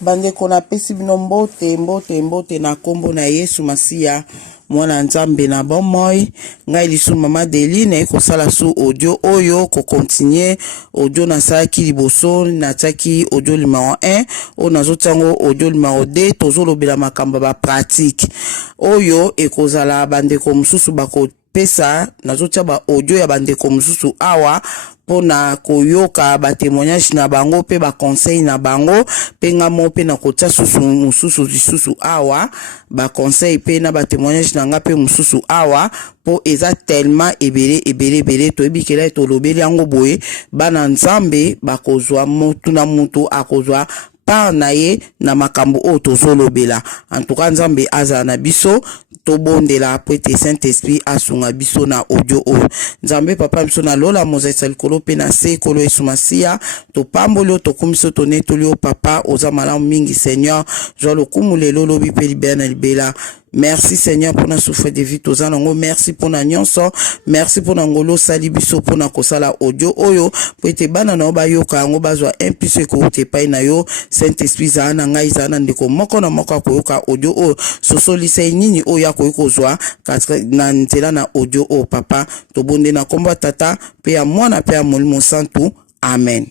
Bande kona pesi bino mbote na kombo na Yesu Masiya mwana nzambe na bomoi ngai lisu mama Deline kosala su audio oyo ko continuer audio na saki liboso na taki audio numéro 1 o nazotango audio numéro 2 tozolobela makamba ba pratique oyo ekozala bandeko mususu bako pesa nazotia ba audio ya bandeko mususu awa pona koyoka ba témoignage na bango pe ba conseil na bango pe ngamo pe na kotia susu awa ba conseil pe na ba témoignage na nga pe mususu awa po eza tellement ebele to ebikela to lobeli yango boye bana nzambe bakozwa mutu na mutu akozwa par na ye na makambo o tozolobela en tout cas nzambe aza na biso tobondela apwete Saint-Esprit asunga biso na audio o nzambe papa biso na lola mozesa likolo pe na se kolo Yesu Masiya to pambolo to kumiso to netolio papa oza malamu mingi Seigneur jo lokumu lelo lobi pe libera na libela. Merci Seigneur pour na souffle de vie tozanango, merci pour na nyonso, merci pour na ngolo sali biso pour na kosala audio oyo po ete bana na oba yoka yango bazwa impulse ko te pai na yo Saint-Esprit za na ngai za na ndeko moko na moko ko yoka audio o sosolisa nini oyo akokozwa na ntela na audio o papa tobonde na komba tata pe ya mwana pe ya molimo santu amen.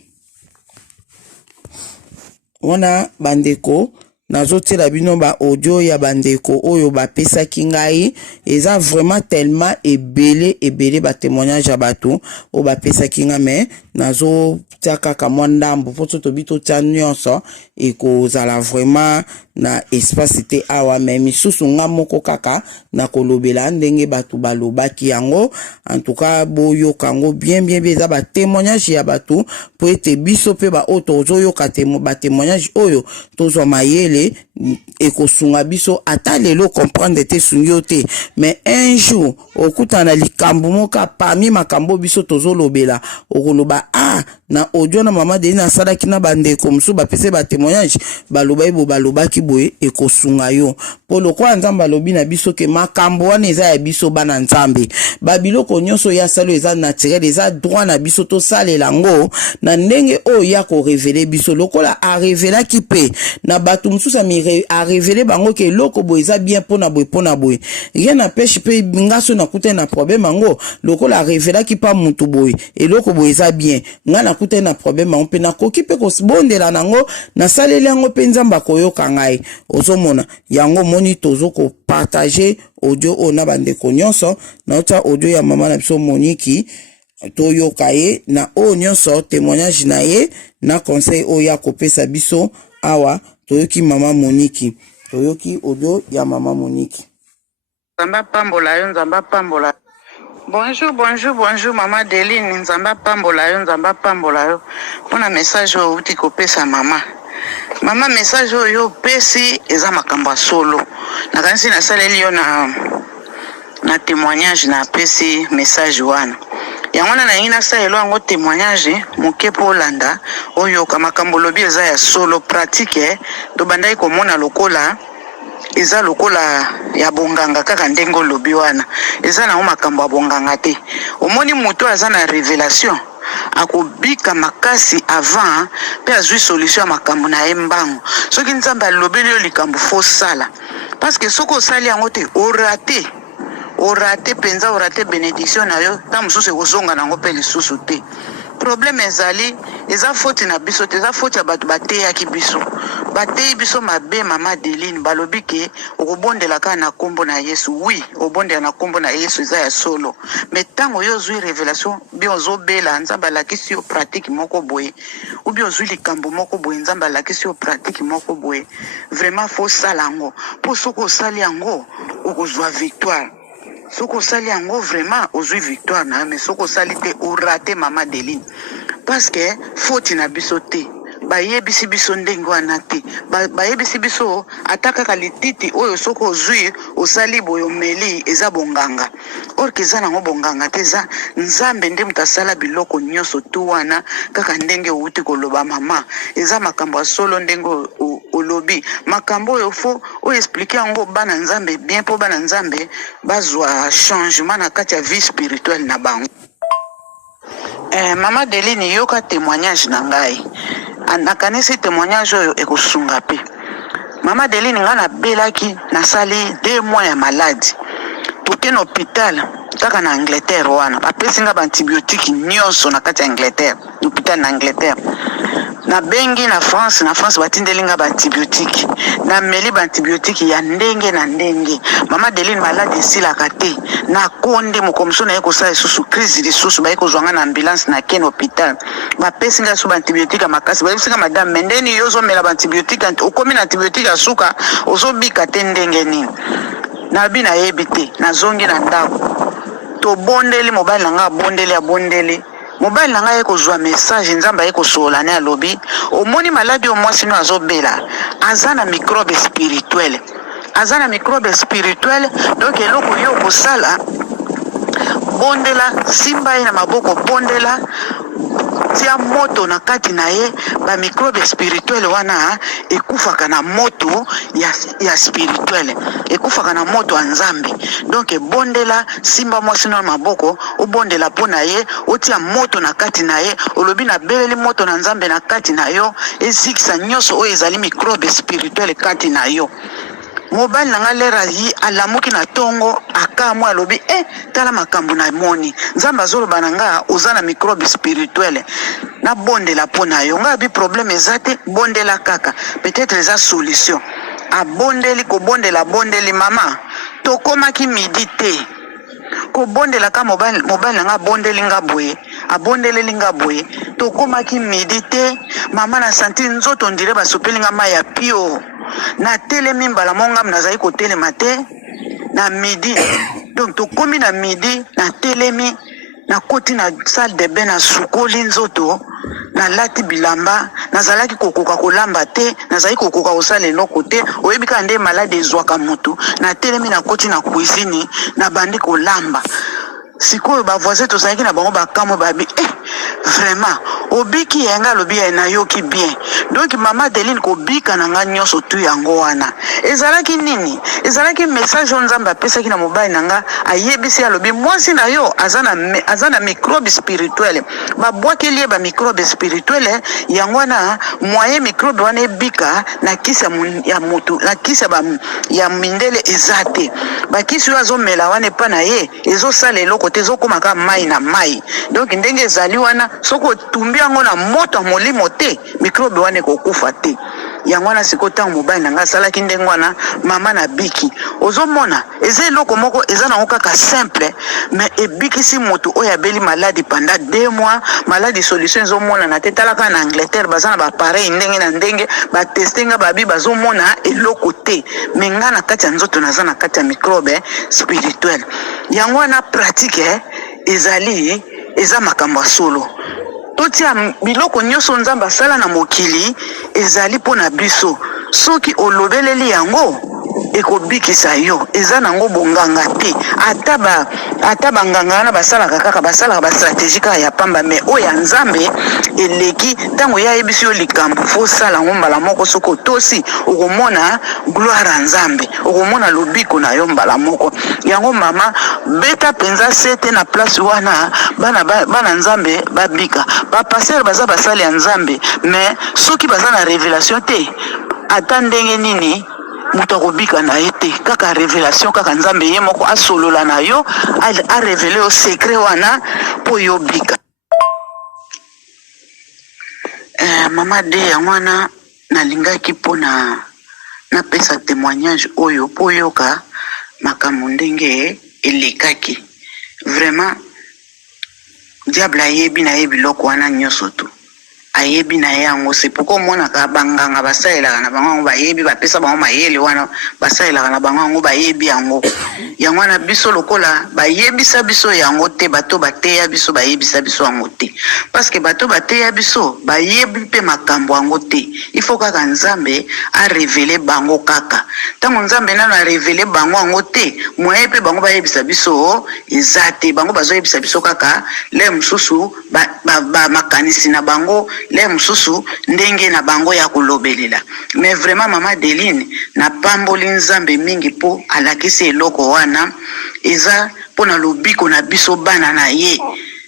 Wana bandeko nazotela bino ba audio ya bandeko oyo ba pesa kingai eza vraiment tellement ebele ba témoignage ya bato o ba pesa kinga mais nazo tiaka ka mwandambo poto to bito tia nyonso ekozala vraiment na espace te awa mais misusu nga moko kaka na kolobela ndenge bato balobaki yango en tout cas boyo kango bien eza ba témoignage ya bato po ete biso pe ba oto zoyoka ba témoignage oyo tozwa mayele ekosunga biso ata lelo comprendre te sunyo te mais un jour okutana likambo moka parmi makambo biso tozolobela okoloba na audio na mama de na salaki na bandeko musu bapese ba témoignage balobaki boye ekosunga yo polo kwa nzamba lobi na biso ke makambo wana eza ya biso bana nzambe babiloko nyonso ya salo eza naturel eza droit na biso to salela ngo na ndenge oyo ya ko révéler biso lokola a révéler ki pe na batu musu sa mi a révéler bango ke loko boye eza bien pona boye rien na pêche pe ngaso na kuta na problème ngo lokola a révéler ki pa mutu boye et loko boye eza bien nga na kuta na problème on pe na koki pe ko bondela nango na saleli yango pe nzamba koyoka ngai ozomona yango moni tozo ko partager audio ona bandeko nyonso na ota audio ya mama na biso Moniki toyoka ye na o nyonso témoignage na ye na conseil o ya kopesa biso awa toyoki mama Moniki toyoki audio ya mama Moniki. Nzamba pambola yo nzamba pambola. Bonjour mama Deline nzamba pambola yo pona message o uti kopesa mama message oyo pesi eza makambo solo na kanisi na saleli yo na témoignage na pesi message wana yango na ina salelo yango témoignage moke po landa oyo ka makambo lobi eza ya solo pratique to bandai komona lokola eza lokola ya bonganga kaka ndengo lobi wana eza na makambo ya bonganga te omoni muto aza na révélation akobika makasi avant pe azwi solution ya makambo na embango soki nzambe alobeli yo likambo fo sala parce que soko osali yango te orate penza orate bénédiction na yo ta mosusu ekozonga nango pe lisusu te problème ezali eza faute na biso te eza faute ya bato bateyaki biso bateyi biso mabe mama Deline balobi ke okobondela kaka na kombo na Yesu oui obondela na kombo na Yesu eza ya solo mais ntango yo ozwi révélation bien ozobela nzambe alakisi yo pratique moko boye ou bien ozwi likambo moko boye nzambe alakisi yo pratique moko boye vraiment fo sala yango mpo soki osali yango okozwa victoire soko sali yango vraiment ozwi victoire na mais soko sali te o raté mama Deline parce que faute na biso te bayebisi biso ndenge wana te bayebisi biso ataka kalititi oyo soko ozwi osali boyo meli eza bonganga or keza nango bonganga te eza nzambe nde mutasala biloko nyonso tu wana kaka ndenge uti koloba mama eza makambo solo ndenge olobi makambo oyo fo o expliquer yango bana nzambe bien po bana nzambe bazwa changement na kati ya vie spirituelle na bango. Mama Deline yoka témoignage na ngai nakanisi témoignage oyo ekosunga pe. Mama Deline nga na belaki na sali 2 mois ya maladi. Toke na hôpital kaka na Angleterre wana. Bapesi nga ba antibiotique nyonso na kati ya Angleterre, hôpital na Angleterre. Na bengi na France batindeli nga ba antibiotique. Na meli ba antibiotique ya ndenge na ndenge. Mama Deline maladi esilaka te. Na konde mokomso na ye kosala lisusu crise lisusu ba ekozwanga na ambulance na ken hôpital. Bapesi nga su ba antibiotique makasi. Bayebisi nga madame mendeni yozomela ba antibiotique okomi na antibiotique asuka ozobika te ndenge nini. Na bina yebi te nazongi na ndako. To bondeli mobile na nga abondeli. Mobile na nga ye kozwa message nzamba ye kosola ne alobi omoni maladi o mwasi no azobela azana microbe spirituel donc eloko yo kosala bondela simba ye na maboko bondela tia moto na kati na ye ba microbe spirituel wana ekufaka na moto ya spirituel ekufaka na moto ya nzambe donc bondela simba mwasi na maboko obondela pona ye otia moto na kati na ye olobi na beleli moto na nzambe na kati na yo ezikisa nyonso oyo ezali microbe spirituel kati na yo. Mobile nanga lera yi alamuki na tongo akamu alobi tala makambo na moni nzamba zolo bananga ozana microbe spirituel na bondela pona yo nga bi problème ezate bondela kaka peut-être eza solution a bondeli ko bondela mama tokomaki midi te ko bondela ka mobile nanga bondeli nga boye abondeleli nga boye tokomaki midi te mama na santi nzoto ndire basopeli nga maya pio na telemi mbala monga nazali ko telema te na midi donc tokomi na midi na telemi na koti na salle de bain na sukoli nzoto na lati bilamba nazalaki kokoka kolamba te nazali kokoka kosala eloko te oyebi ka nde malade ezwaka motu na telemi na koti na cuisine na bandi kolamba sikoyo ba voisin tozalaki na bango bakamwe babi vraiment obiki yenga lobi na yoki bien donc mama Deline ko bika na nga nyonso tu yango wana ezalaki nini ezalaki message on nzamba pesaki na mobile nanga ayebisi alobi mwasi na yo azana microbe spirituel ba bwakeli ba microbe spirituel yango wana moyen microbe wana ebika na kisa ya motu na kisa ya mindele ezate ba kisi azomela wana pa na ye ezosala eloko te ezokoma ka mai na mai donc ndenge ezali wana soko tumbi yango na moto molimo te microbe wana kokufa te yango wana siko tango mobile nanga salaki ndenge wana mama na biki ozomona eza eloko moko eza nango kaka simple mais ebikisi moto oyo abeli maladi pendant 2 mois maladi solution ezomona na te talaka na Angleterre bazana ba pareil ndenge na ndenge ba testinga babi bazomona eloko te menga na kati ya nzoto naza na kati ya microbe spirituel yango wana pratique ezali eza makambo solo totia biloko nyonso nzamba asala na mokili ezali pona biso soki olobeleli yango ekobikisa yo eza nango bonganga te ata banganga wana basalaka kaka basalaka ba stratégie kaka ya pamba mais oyo ya nzambe eleki ntango ya yebisi yo likambo fo sala ngo mbala moko soko tosi okomona gloire ya nzambe okomona lobiko na yo mbala moko yango mama beta penza sete na place wana bana nzambe babika bapasteur baza basali ya nzambe mais soki baza na révélation te ata ndenge nini mutu akobika na ye te kaka révélation kaka nzambe ye moko asolola na yo arevele yo secret wana po yo bika mama de yango wana nalingaki mpo napesa témoignage oyo po oyoka makambo ndenge elekaki vraiment diable ayebi na ye biloko wana nyonso tu ayebi na yango c'est pourquoi monaka banganga basalelaka na bango bayebi bapesa bango mayele wana basalelaka na bango bayebi yango yango na biso lokola bayebisa biso yango te bato bateya biso bayebisa biso yango te parce que bato bateya biso bayebi pe makambo yango te il faut kaka nzambe a révéler bango kaka tango nzambe nano a révéler bango yango te moyen pe bango bayebisa biso ezate bango bazoyebisa biso kaka le mususu ba makanisi na bango le mususu ndenge na bango ya kolobelela mais vraiment mama Deline na pamboli nzambe mingi po alakisi eloko wana eza pona lobiko na biso bana na ye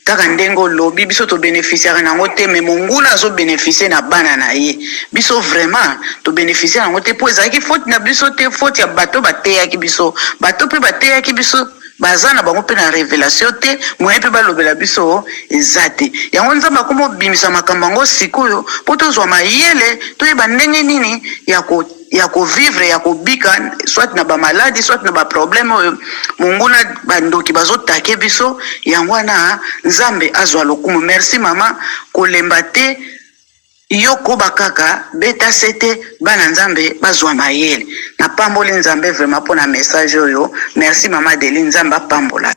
kaka ndenge olobi biso tobénéficiare nango te me monguna azobénéficie na bana na ye biso vraiment tobénéficie nango te mpo ezalaki faute na biso te faute ya bato bateyaki biso bato mpe bateyaki biso baza na bango mpe na révélation te moye mpe balobela biso eza te yango nzambe akoma obimisa makambo yango sikoyo mpo tozwa mayele toyeba ndenge nini ya kovivre ya kobika soit na bamaladi soit na baproblème oyo monguna bandoki bazotake biso yango wana nzambe azwa lokumu. Merci mama kolemba te yo koba kaka beta sete bana nzambe bazwa mayele na pamboli nzambe vraiment pour na message oyo. Merci mama Deli, nzambe apambola.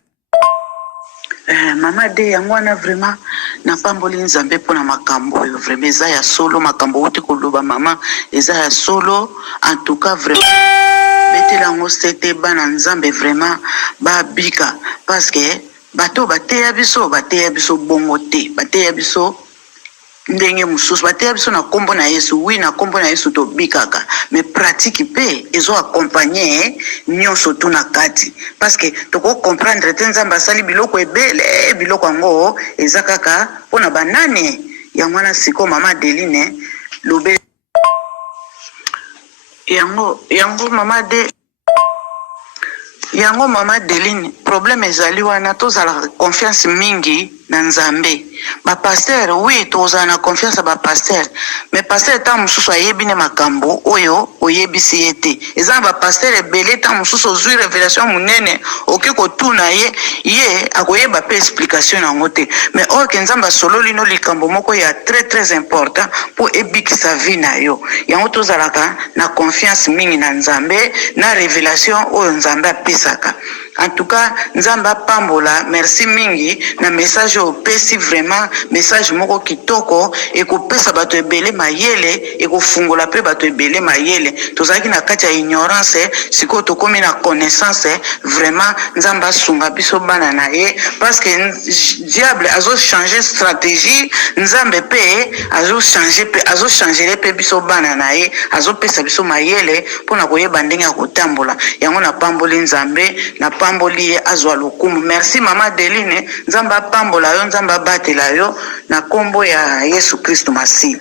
Mama de yango wana vraiment na pamboli nzambe pour na makambo oyo vraiment eza ya solo makambo uti koloba mama eza ya solo en tout cas vraiment betela ngo sete bana nzambe vraiment babika parce que bato bateya biso bongo te bateya biso ndenge mususu bateya biso na kombo na Yesu. Oui, na kombo na Yesu tobikaka mais pratique pe ezo accompagner nyonso tu na kati parce que toko comprendre te nzamba sali biloko ebele biloko ngo eza kaka pona banane ya mwana siko mama Deline lobe yango mama de yango mama Deline problème ezali wana tozala confiance mingi na nzambe ba pasteur. Oui, tozala na confiance ba pasteur mais pasteur ta mususu ayebi ne makambo oyo oyebisi yete eza ba pasteur ebele ta mususu ozwi révélation munene oke kotuna ye akoyeba pe explication na ngote mais oke nzamba solo lino likambo moko ya très important pour ebikisa vie na yo yango tozalaka na confiance mingi na nzambe na révélation oyo nzambe apesaka. En tout cas, nzamba pambola, merci mingi na message au pesi vraiment message moko kitoko et ko pesa bato ebele mayele et ko fungola pe bato ebele mayele tozaki na kati ya ignorance siko to komi na connaissance vraiment nzamba sunga biso bana na ye parce que diable azo changer stratégie nzambe pe azo changer pe biso bana na ye azo pesa biso mayele pona koyeba ndenge ya kotambola yango na pamboli nzambe na pamboli azwa lokumu. Merci mama Deline, nzamba pambola yo nzamba batela yo na kombo ya Yesu Kristo Masi.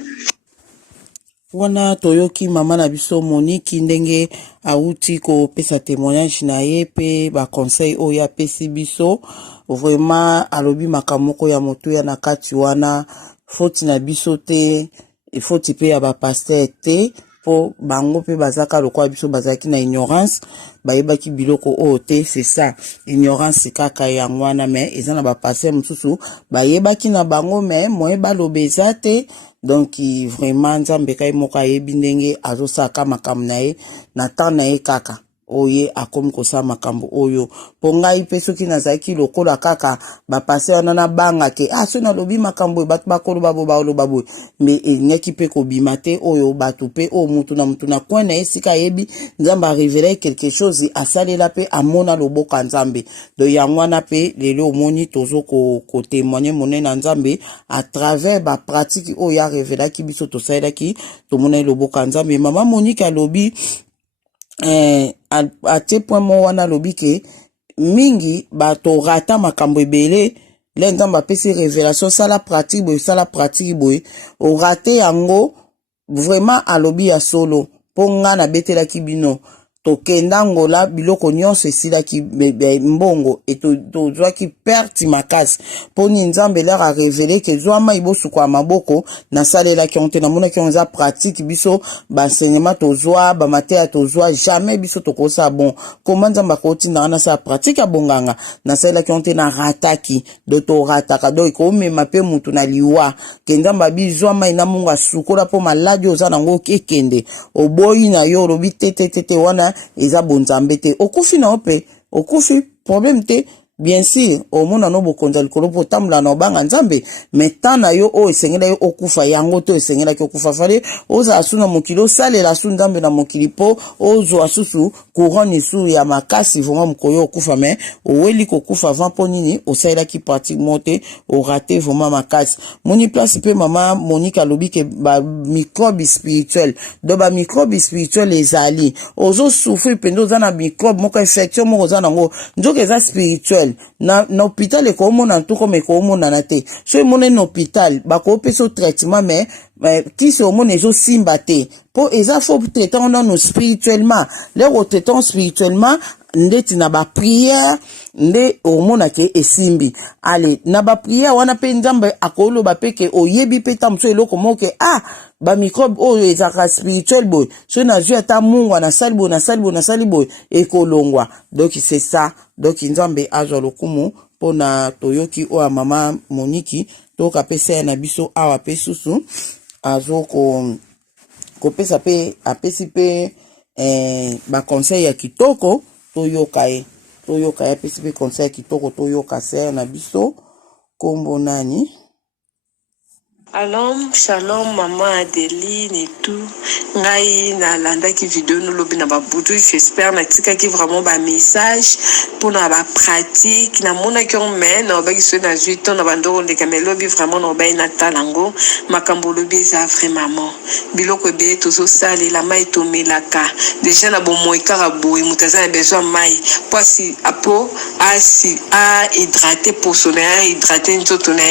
Wana toyoki mama na biso Monique ndenge auti ko pesa témoignage na ye pe ba conseil oyo apesi biso vraiment alobi makamoko ya moto ya na kati wana foti na biso te foti pe ya ba pasteur te po bango pe bazaka lokwa biso bazaki na ignorance bayebaki biloko oyo te. C'est ça ignorance kaka yango wana mais eza na ba pasteur mususu bayebaki na bango mais moye balobeza te donc vraiment nzambe kai moko ayebi ndenge azosaka makambo na ye na temps na ye kaka oye akomi kosala makambo oyo po ngai pe soki nazalaki lokola kaka bapase wana na banga te so nalobi makambo bato bakoloba bo baoloba boye me enyaki pe kobima te oyo bato pe o mutu na coin na ye sika ayebi nzambe arevele quelque chose asalela pe amona loboka nzambe do yango wana pe lelo omoni tozo kotémoigner monene na nzambe à travers bapratique oyo arevelaki biso tosalelaki tomona loboka nzambe. Mama Monique alobi à te point mo wana lobi ke mingi bato rata makambo ebele le nzambe apesi révélation sala pratique boye o rate yango vraiment alobi ya solo po nga na betelaki bino tokenda ngola biloko nyonso esilaki mbongo tozwaki perte makasi poni nzambe lera révélé ke zwama ibosuku ya maboko nasalelaki onte namonaki onza pratique biso baenseignement tozwa bamateya tozwa jamais biso tokosa bon koma nzambe akotinda wana sa pratique ya bonganga nasalelaki onte na rataki do torataka do ikomema pe mutu na liwa ke nzambe bizwama ina mungu asukola po maladi oza nango ekende oboyi na yo olobi tete wana eza bonzambe te okufi na ope okufi problème te bien sûr omona no bokonza likolo po tamla na obanga nzambe metana yo o esengela yo okufa yango to esengela ki okufa fale oza asuna mokilo salela su nzambe na mokili po ozo asusu couronne su ya makasi vraiment mkoyo okufa mais oweli kokufa avant po nini osalela ki pratiquement te o raté vraiment makasi moni place pe mama Monique alobi ke ba microbe spirituel do ba microbe spirituel ezali ozo souffrir pendo za na microbe moko infection moko za nango nzoka eza spirituel hôpital na hôpital e ko mona ntuko me ko mona na te so e mona na hôpital ba ko peso traitement mais kisi omona ezosimba te po eza fo traitant nano spirituellement lero traitant spirituellement ndeti na ba prière nde omona ke esimbi ale na ba prière wana pe nzambe akoloba pe ke oyebi pe tamso eloko moke ba microbe oyo ezaka spirituel boy so na zwi ata mungu na sali boy ekolongwa donc c'est ça donc nzambe azwa lokumu pona toyoki o mama Moniki to kapesa na biso awa pe susu azo ko pesa pe apesi pe ba conseil ya kitoko toyoka apesi pe conseil ya kitoko toyoka ser na biso kombo nani. Shalom maman Adeline et tout. Ngai na landa ki vidéo nous lobi na babutu, j'espère na tika ki vraiment ba message pour na ba pratique na mona ki on men na ba ki so na 8 ans na bandoro de kamelobi vraiment na ba ina talango makambo lobi za vraiment biloko be tozo sale la mai to melaka déjà na bon moi karabo mutaza besoin mai poisi apo a hydrater pour soleil hydrater nzoto na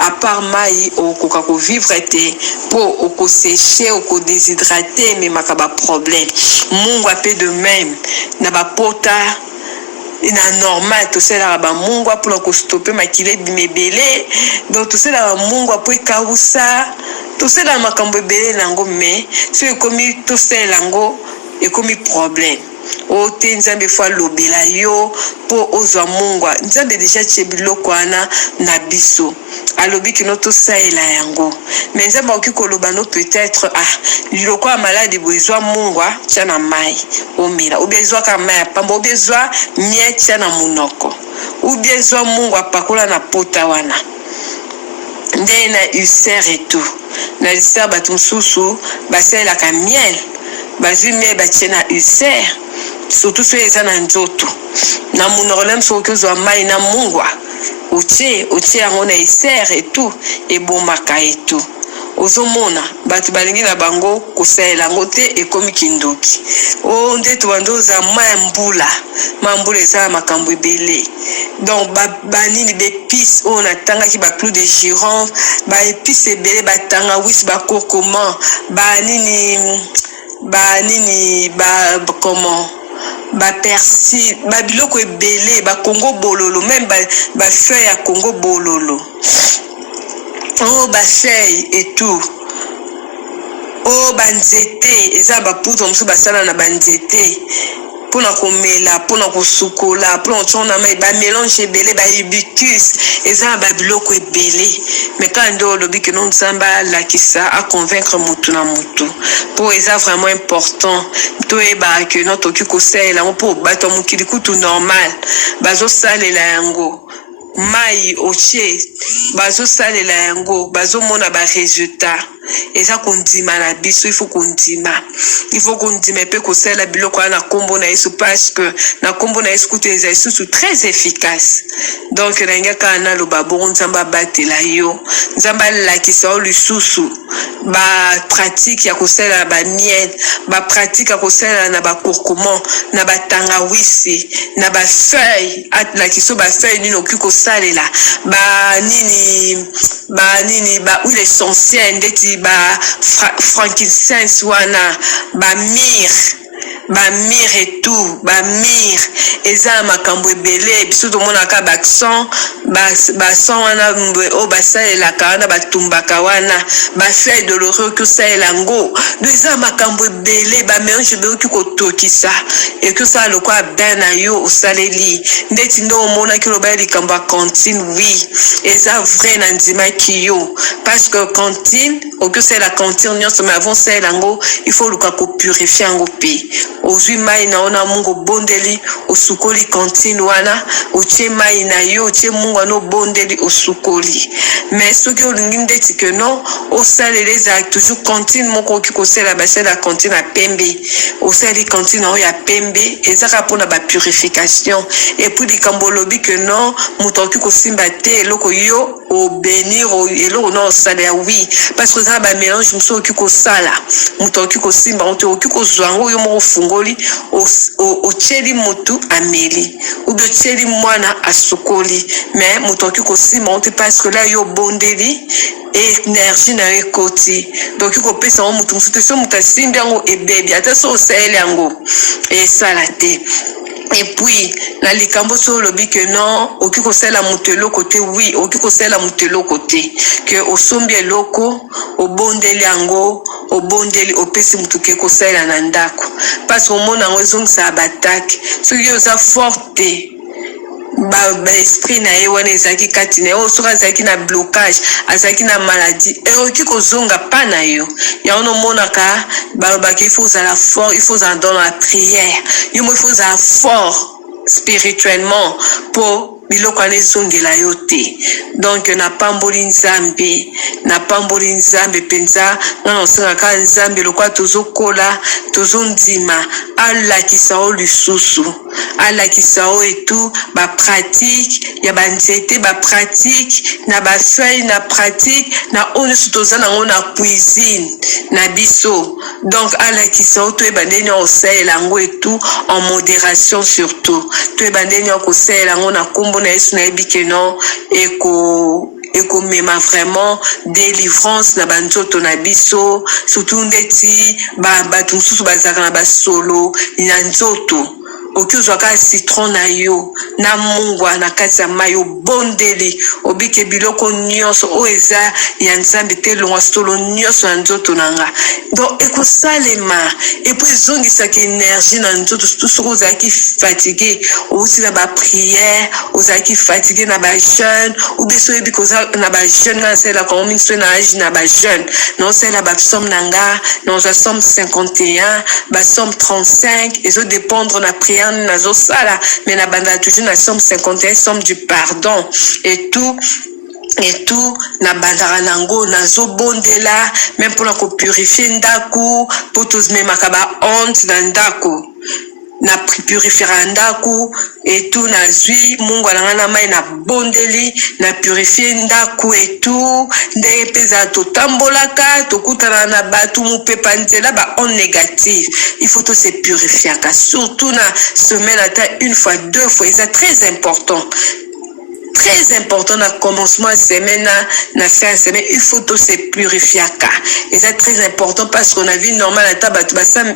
à part mai o ko vivre te pour oko sécher oko déshydrater mais makaba problème mungu ape de même na ba pota ina normal to sela ba mungu pour ko stopper makile bimebele donc to sela mungu apo kausa to sela makambo ebele nango mais so ekomi to sela ngo ekomi problème o te nzambe fwa lobela yo po ozwa mungwa nzambe deja tshie biloko wana na biso alobi kino tosaela yango mais nzambe akoki koloba no peut-être liloko ya maladi bo ezwa mungwa tia na mai omela obi ezwaka mai ya pamba obi ezwa mie tia na munoko obi ezwa mungwa pakola na pota wana nde na ulcère et tout na ulcère bato mosusu basalelaka miel bazwi miel batie na ulcère surtout so eza na nzoto na monorolem soki ozwa mai na mungwa otie yango na ulcère et tout ebomaka et tout ozomona bato balingi na bango kosalela yango te ekomi kindoki o nde tobanda oza ma mbula eza makambo ebele donc banini baépice oyo natangaki baclou de girofle baépice ebele batanga wisi bakorkoma comment ba persil ba biloko ebele ba Congo bololo même ba feuille ya Congo bololo ba feuille et tout ba nzete eza ba poudre mosu basala na ba nzete pona komela pona kosukola pona tsona mai ba mélange ebele ba hibiscus eza ba biloko ebele mais quand ndo lobi que non nzamba la kisa a convaincre mutu na mutu po eza vraiment important to eba que notre okiko sala on po bato mukili kutu normal bazo salela yango mai oche bazo salela yango bazo mona ba résultat eza kondima na biso il faut kondima pe ko sala biloko na kombo na Yesu parce que na kombo na Yesu kutu eza susu très efficace donc renga kana lo babon nzamba batela yo nzamba lakisa o lisusu ba pratique ya kosala ba miel ba pratique ya kosala na ba kurkuma na ba tangawisi na ba feuille atla kiso ba feuille nino kiko salela ba huile essentielle ndeti ba frankincense wana ba myrrhe et tout ba myrrhe eza makambo ebele biso tomonaka baccent basan wana o basalelaka wana batumbaka wana bafeuille de l'oreille kosalela ngo eza makambo ebele bamélange ebeuki kotokisa ekosala lokwa bien na yo osaleli ndeti nde omonaki loba ya likambo ya cantine oui eza vrai na ndimaki yo parce que cantine okosala cantine nyonso mais avant salela yango il faut luka kopurifie yango mpe ozwi mai na ona mungu bondeli osukoli cantine wana otie mai na yo otie mungu wana bondeli osukoli mais soki olingi ndeti que non osaleli eza toujours cantine moko oki kosala basala cantine ya pembe osali cantine oyo ya pembe ezaka mpona bapurification et puis likambo olobi que non moto oki kosimba te eloko yo obénir eloko na osala ya oui parce que eza bamélange mosu oki kosala moto oki kosimba ote oki kozwa yango yo moko fungo sokoli otieli mutu ameli ou bien otieli mwana asokoli mais moto okoki kosima ote parce que là yo bondeli énergie na ekoti donc kopesa ngo mutu mosusu te so moto asimbi yango ebebi ata so osayeli yango esala te. Et puis, na likambo so lobi que non, oki kosala mutelo côté oui, oki kosala mutelo côté que osombi eloko, obondeli yango, obondeli opesi mutuke kosala na ndako. Parce que mona ngo ezongisa abataki. So yo za forte. Ba esprit na ye wana ezaki kati na yo soka ezaki na blocage azaki na maladie oki kozonga pa na yo ya ono monaka balobaki il faut uzala fort, il faut uzala dans la prière, il faut uzala fort spirituellement pour biloko wana ezongela yo te. Donc napamboli nzambe penza ngana osengaka nzambe lokwa tozokola tozondima alakisa o lisusu alakisa o etu bapratique ya banzete bapratique na bafeuille na pratique na oyo toza nango na cuisine na biso. Donc alakisa o toyeba ndeni osalela yango etu en modération surtout toyeba ndeni okosalela yango na kombo na yesu na yebi ke non eko mema vraiment délivrance na banzoto na biso surtout ndeti bato mosusu bazalaka na basolo na nzoto oki ozwaka citron na yo na mungwa na kati ya mai obondeli obike biloko nyonso oyo eza ya nzambe te longwa solo nyonso na nzoto na nga donc ekosalema epo ezongisaka énergie na nzoto surtout soki ozalaki fatigué outi na baprière ozalaki fatigué na bajeune ou biso oyebi koza na bajeune nga nasalelaka ngo mingi so na age na bajeune naosalela bapsaume na nga nazwa psaume 51 bapsaume 35 ezodépendre na prière nazo sala mais na banda toujours na psaume 51 psaume du pardon et tout na bandara nango nazo bondela même pour la ko purifier ndaku pour tous memaka ba honte na ndako na purifiera ndaku et tout na zui mungu alanga mai na bondeli na purifier ndaku et tout ndenge peza totambolaka tokutana na batu mupepa nzela ba on négatif il faut tout se purifier surtout na semaine ata une fois deux fois c'est très important na commencement semaine na fin semaine il faut tout se purifier et c'est très important parce qu'on a vu normal à tabac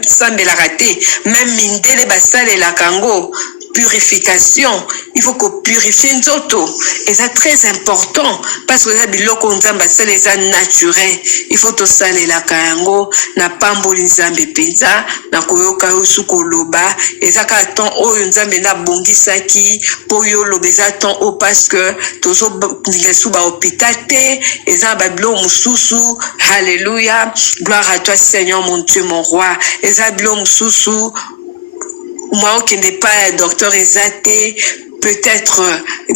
sambela raté même mindele basale la kango purification il faut que purifier nzoto et c'est très important parce que ça biloko nzamba c'est les naturel il faut to sale la kango na pamboli nzambe penza na koyoka usuko loba et ça ka temps oyo nzambe na bongisaki po yo lobeza temps au parce que tozo ngesu ba hôpital te et ça ba bilo mususu alléluia gloire à toi Seigneur mon Dieu mon roi et ça bilo mususu moi qui n'est pas docteur Ezate peut-être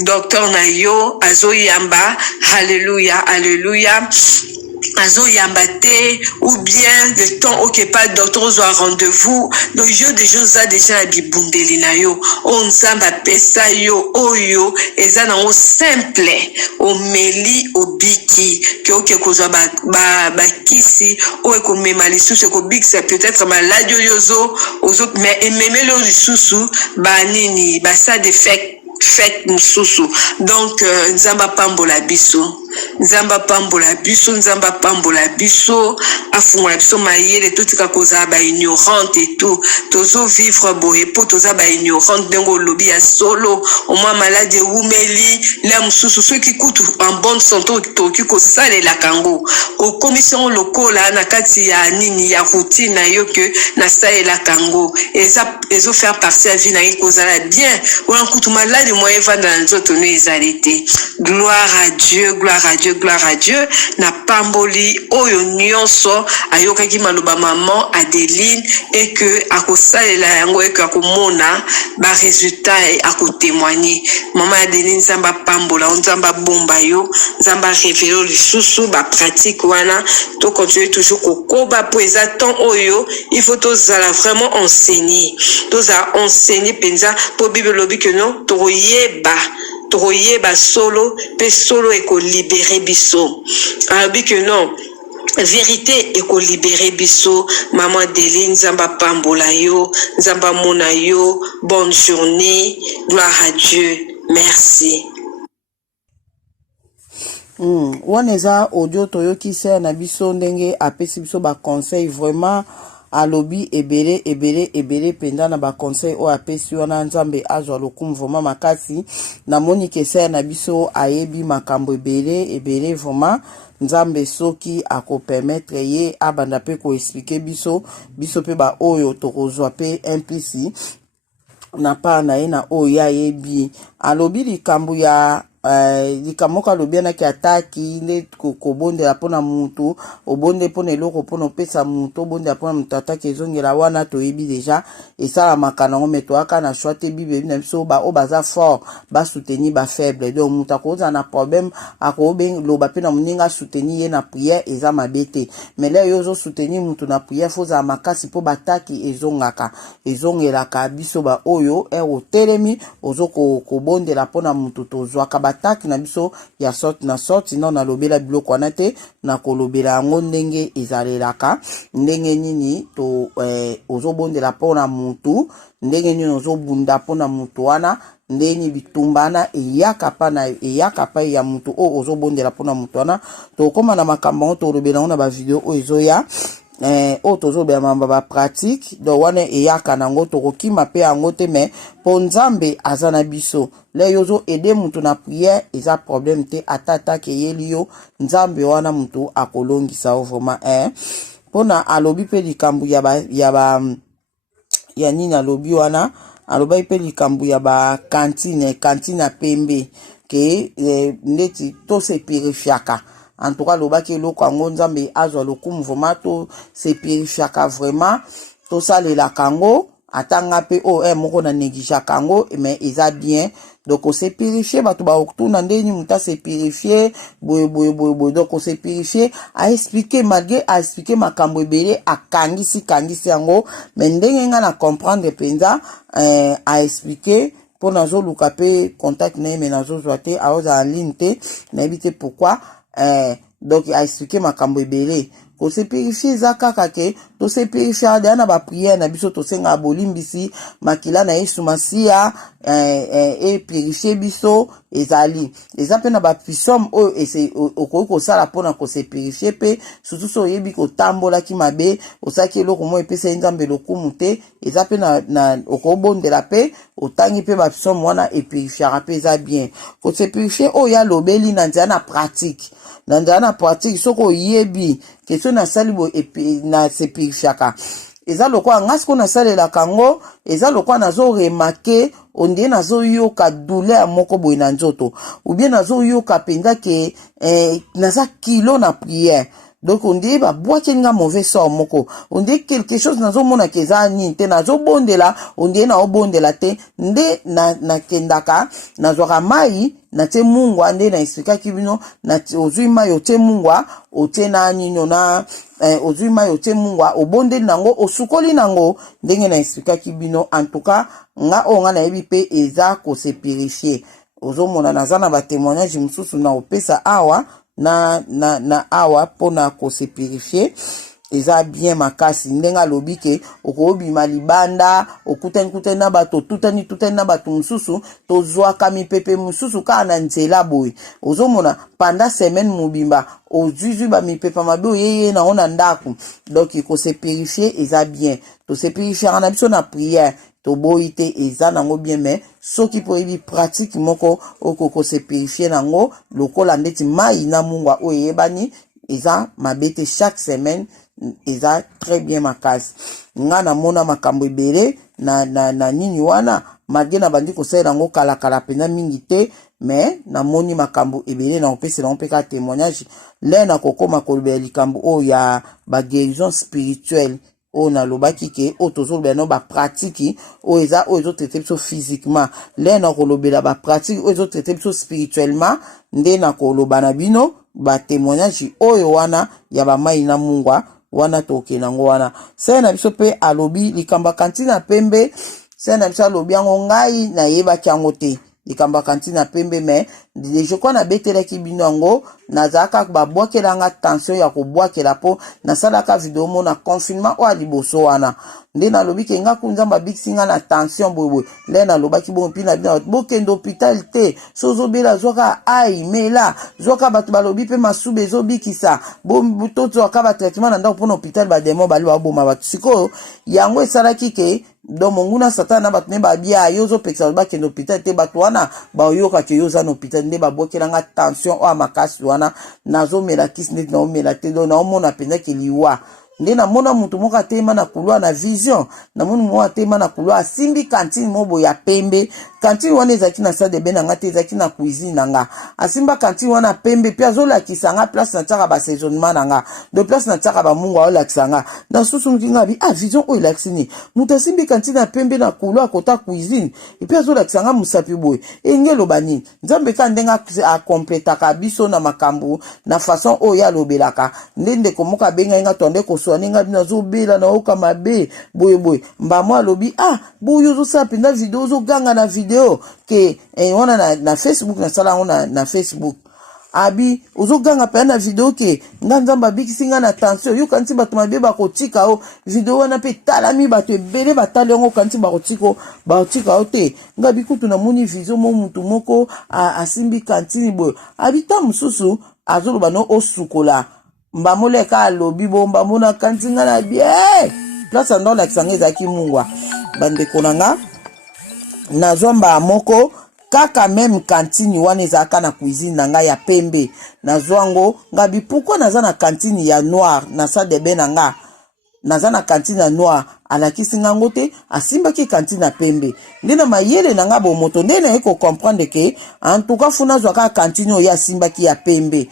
docteur Nayo azoyamba alléluia alléluia azoyamba te ou bien de temps ok pas docteur ozo rendez-vous donc yo des choses a déjà bibundeli na yo on nzamba pesa yo oyo eza na o simple o meli obiki que ok kozwa ba kisi o ko mema lisusu ko big c'est peut-être malade yozo ozo mais ememelo lisusu ba nini ba ça defect fait mususu donc nzamba pambola biso nzamba pambola biso afungola biso mayele totika koza ba ignorante et tout tozo vivre boye po toza ba ignorante dengo lobi ya solo au moins malade umeli la mususu ceux qui coûtent en bonne santé toki ko sale la kango au commission lokola na kati ya nini ya routine na yo que na sale la kango et ça ezo faire partie à vie na koza la bien ou en kutu malade moyen va dans nzoto no ezalite gloire à Dieu na pamboli oyo nyonso ayokaki maloba maman Adeline et que akosalela yango et que akomona ba résultat et akotémoigner maman Adeline nzamba pambola nzamba bomba yo nzamba révélo lisusu ba pratique wana to continuer toujours kokoba po ezaton oyo il faut tozala vraiment enseigner penza po bible lobi que non toyeba solo pe solo eko libérer biso abi que non vérité eko libéré biso. Maman Deline, Nzamba pambola yo, Nzamba mona yo. Bonne journée, gloire à Dieu. Merci. Waneza audio toyoki se na biso ndenge apesi biso ba conseil vraiment alobi ebele penda na ba conseil o apesi wana Nzambe azwa lokumu vraiment makasi na moni ke se na biso ayebi makambo ebele vraiment Nzambe soki ako permettre ye abanda pe ko expliquer biso pe ba oyo tokozwa pe implicit na pa na ye na oyo ayebi alobi likambo ya likamoka lobiana ki ataki nde kobondela pona mutu obonde pona eloko pona opesa mutu obonde pona mutu ataki ezongela wana toyebi deja esala makana ngome to aka na choite bible na biso ba o baza fort ba soutenir ba faible donc mutu akoza na problème akobe loba pe na muninga soutenir ye na prière eza mabete mais là yo zo soutenir mutu na prière foza makasi po bataki ezongaka ezongelaka biso ba oyo telemi ozo kobondela pona mutu tozwaka bataki na biso ya sorte na sorte sinon na lobela biloko wana te na kolobela yango ndenge ezalelaka ndenge nini to ozobondela pona mutu ndenge nini ozobunda pona mutu wana ndeni bitumbana eyaka pa ya mutu o ozobondela pona mutu wana to koma na makambo to lobela na ba video o ezoya o tozo be mamba ba pratique do wana eyaka nango tokokima pe yango te mais po Nzambe azana biso le yozo aider mutu na prière eza problème te atata ke yeli yo Nzambe wana mutu akolongisa vraiment pona alobi pe likambu ya nini alobi wana alobi pe likambu ya ba cantine pembe ke ndeti to se purifiaka en tout cas lobaki loko yango Nzambe azwa lokumu vraiment to se purifiaka vraiment to salela kango atanga pe moko na négligea kango mais eza bien donc on se purifier bato ba okutuna ndeni muta se purifier boy donc on se purifier a expliquer malgré a expliquer makambo ebele akangisi yango mais ndenge nga na comprendre penza a expliquer pour nazo luka pe contact na mais nazo zoate a oza en ligne te na ebite pourquoi donc a expliqué makambo ebele ko se purifier za kaka ke to se purifier de na ba prière na biso to senga bolimbisi makila na Yesu Masia et purifier biso ezali pe na ba puissance o ese ko sala pona ko se purifier pe surtout so yebi ko tambola ki mabe osaki eloko mo epesa Nzambe lokumu te eza pe na okobondela pe otangi pe ba puissance wana et purifier pe za bien ko se purifier o ya lobeli na nzana na pratique na pratique soko yebi question na salibo na se purifiaka eza lokwa ngasko na salela kango eza lokwa nazo remarquer onde nazo yoka douleur moko boy na nzoto ou bien nazo yoka penza ke naza kilo na prière donc on dit ba boite nga mauvais sort moko on dit quelque chose nazo mona ke za ni te nazo bondela on dit na obondela te nde na kendaka nazo ramai na te mungwa nde na explica kibino na ozwima yo te mungwa ote na nino na ozwima yo te mungwa obonde nango osukoli nango ndenge na explica kibino en tout cas nga onga na yebi pe eza ko se purifier ozomona nazana ba témoignage mususu na opesa awa na awa pona ko se purifier eza bien makasi ndenga lobike okobima libanda okutani na bato tutani na bato mususu tozwa kami pepe mususu ka na nzela boy ozomona pendant semaine mubimba ozuzu ba mipepa mabe yeye na ona ndaku donc ko se purifier eza bien to se purifier na biso na prière to boite eza nango bien mais soki po ebi pratique moko okoko se purifier nango lokola ndeti mai na mungwa oyebani eza mabete chaque semaine eza très bien makasi nga na mona makambo ebele na nini wana malgré na bandi kosala yango kala pena mingi te mais na moni makambo ebele na opesi na opeka témoignage le na kokoma kolobela likambo o ya ba guérison spirituelle o na lobaki ke o tozolobela no ba pratique o eza o ezo traiter biso physiquement le na kolobela ba pratique o ezo traiter biso spirituellement nde na koloba na bino ba témoignage oyo wana ya ba mai na mungwa wana toke nango wana se na biso pe alobi likamba kantina pembe se na biso alobi yango ngai na yeba kyango te likamba kantine pembe mais je crois na betela ki binongo nazaka ba bwakelanga tension ya ko bwakela po na salaka video mo na confinement o aliboso wana nde na lobi ke nga kunzamba bixinga na tension bobo le na lobaki bon pina bina bokendo hôpital te sozo bela zoka ai mela zoka batu balobi pe masube zo bikisa bo butoto akaba traitement na ndako pona hôpital ba demo bali ba boma batu siko yango esalaki ke do monguna satana batu ne ba bia yozo peksa ba kendo hôpital te batu wana ba yoka ke yoza na hôpital nde ba bokelanga tension o makasi wana nazo mela kisne na mela te do na omona penda ke liwa nde na mona mutu moka tema na kulwa na vision na mona moka tema na kulwa simbi kantine mobo ya pembe kantine wana ezaki na salle de bain nga te ezaki na cuisine nga asimba kantine wana pembe pia zola kisanga place na tsaka ba saisonnement nga de place na tsaka ba mungu ola kisanga na susu nginga bi vision o ilaksini mutu simbi kantine pembe na kulwa kota cuisine et puis zola kisanga musapi boy engelo bani nzambe ka ndenga a completa ka biso na makambu na façon o ya lobelaka ndende komoka benga nga tonde ko ninga bina zo bela na oka mabe boye mba mwa lobi boyo zo sa penda video zo ganga na video ke wana na Facebook na sala wana na Facebook abi ozo ganga pa na video ke nganzamba bikisinga na tension yo kanti bato mabe ba kotika o video wana pe talami bato ebele batali ngo kanti ba kotika o te ngabi kutu na moni vision mo mutu moko asimbi kantini boyo abi ta mususu azolo no osukola mbamole ka lobi bomba mona kantinga na bien place ando la kisanga ezaki mungwa bande konanga na zomba moko kaka même kantini wana ezaka na cuisine nanga ya pembe na zwango ngabi pourquoi naza na kantini ya noir na salle de bain nanga naza na kantine ya noir alakisi ngango te asimbaki kantine ya pembe ndena mayele nanga bo moto ndena eko comprendre ke en tout cas funa zwaka kantine oya asimbaki ya pembe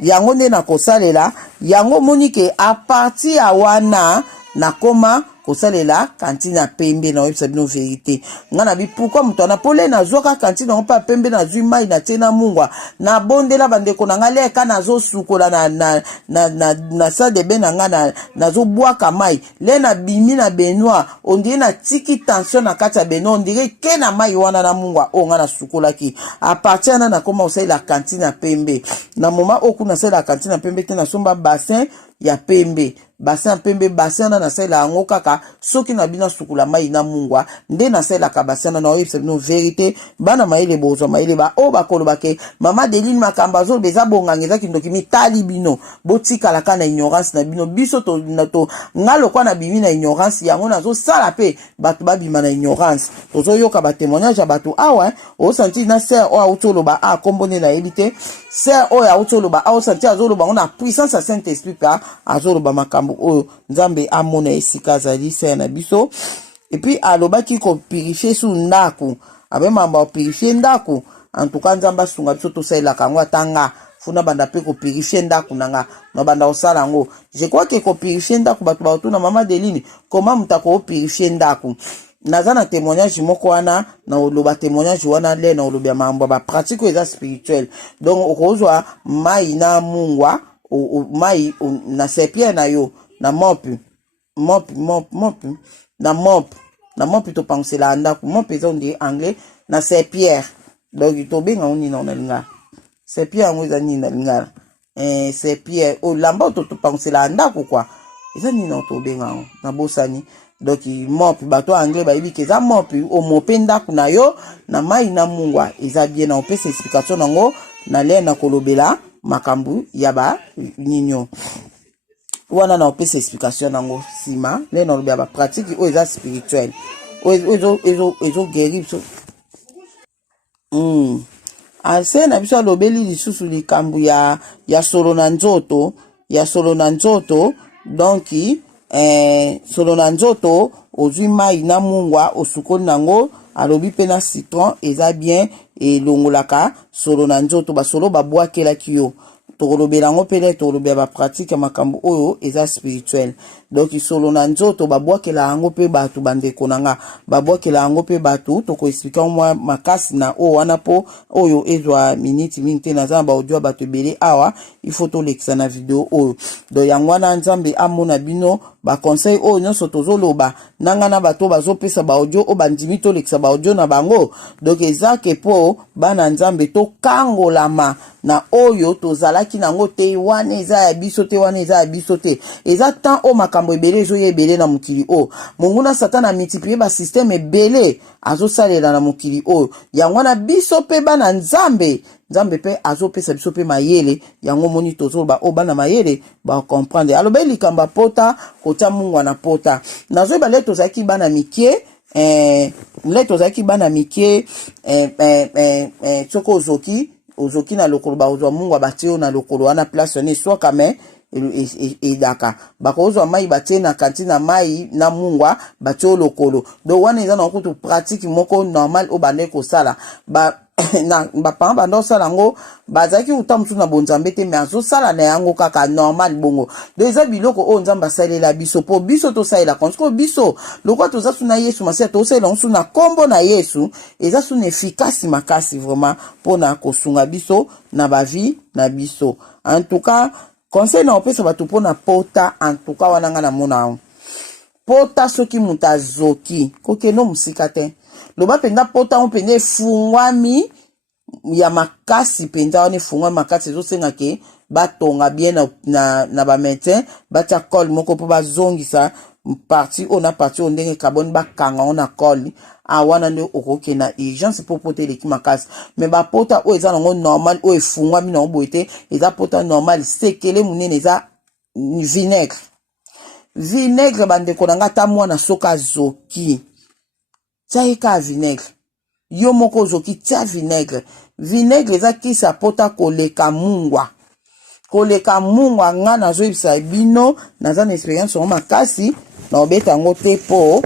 yango ndena kosalela yango monike a partir ya wana nakoma kosalela kantine ya pembe na websa bino vérité ngana bi pourquoi muto na pole na zoka kantine on pa pembe na zui mai na tena mungwa na bondela bandeko na ngaleka na zo sukola na salle de bain ngana na zo bwaka mai le na bimi na Benoît on dit na tiki tension na kata Benoît on dirait ke na mai wana na mungwa o ngana sukola ki a partir na koma osalela kantine ya pembe na moment okuna salela kantine ya pembe te na somba bassin ya pembe bassin na sela ngo kaka soki na bina sukula mai na mungwa nde na sela ka bassin na oyebisa bino vérité bana maile bozo maile ba o bakoloba ke mama Deline makamba zo beza bonganga ezaki ndoki mitali bino botika la kana ignorance na bino biso to ngalo kwa na bimi na ignorance yango na zo sala pe batu babima na ignorance tozo yoka ba témoignage batu o senti na sœur o autoloba kombone na ebite sœur o ya autoloba o senti azoloba on a puissance à Saint-Esprit pa azoloba makambo oyo nzambe amona esika zali se na biso et puis alobaki ko purifier su ndako abema mba purifier ndako en tout cas nzamba sunga biso to saila kango atanga funa banda pe ko purifier ndako nanga no banda osala ngo je crois que ko purifier ndako batu ba otuna mama Deline comment mutako purifier ndako naza na témoignage moko wana na oloba témoignage wana le na olobya mambo ba pratique eza spirituel donc okozwa mai na mungwa mai na sepia na yo na mop na mop to pensela ndako mop eza ndi anglais na sepia donc to benga oni na linga sepia ngo eza ni na linga sepia o lamba to pensela ndako kwa eza ni na to benga na bosani donc mop bato anglais ba yebi ke za mop o mopenda kuna yo na mai na mungwa eza bien na opesa explication nango na le na kolobela makambu yaba ninyo wana na opesa explication nango sima le na lobya ba pratique o eza spirituel ezo guérir so ase na biso lobeli lisusu likambu ya solo na nzoto donc solo na nzoto ozwi mai na mungwa osukoli nango alobi pe na citron eza bien elongolaka solo na nzoto basolo babwakelaki yo tokolobela yango pele tokolobela ba pratique makambo oyo eza spirituel. Donc isolo na nzoto babwakela yango pe batu bandeko nanga babwakela yango pe batu toko expliquer moi makasi na o wana po oyo ezwa minute minute na zamba audio batu bele awa il faut to lekisa na video oyo. Donc yango wana nzambe amona bino ba conseil oyo nyonso tozoloba nanga na bato bazopesa ba audio o bandimi to lekisa ba audio na bango. Donc ezake po bana nzambe to kangolama na oyo tozalaki nango te wana eza ya biso te wana eza ya biso te eza tant o makambo ebele ezoya ebele na mokili o monguna satan a multiplié ba système ebele azosalela na mokili oyo yango na biso pe bana nzambe pe azopesa biso pe mayele yango moni tozoloba o bana mayele ba comprendre alobe likamba pota kota mungwa na pota nazoyeba le tozalaki bana mikie le tozalaki bana mikie soko ozoki na lokolo ba ozwa mungwa batio na lokolo wana place ne soit kame edaka bakozwa mai batie na kantina mai na mungwa batio lokolo do wana eza na kutu pratique moko normal o bande ko sala ba na bapanga bando sala ngo bazaki utamutu na bonzambe te me azo sala na yango kaka normal bongo do eza biloko o nzamba salela biso po biso to salela konsko biso lokwa toza suna Yesu masia to salela suna kombo na Yesu eza suna efficace makasi vraiment pona kosunga biso na bavi na biso en tout cas conseil na opesa bato pona pota en tout cas wananga na mona pota soki mutazoki kokeno musika te loba penga pota on pende fungwami ya makasi penza on fungwami makasi zo senga ke batonga bien na ba médecin batia col moko po bazongisa parti on ndenge carbone bakanga on a col wana nde okoke na urgence po poter leki makasi mais ba pota o eza nango normal o efungwami na boite eza pota normal sekele munene eza vinaigre bandeko nanga ta mwana soka zoki tia ka vinaigre yo moko zoki tia vinaigre eza kisa pota koleka mungwa nga nazoyebisa bino naza na experience ngo makasi na obeta ngo te po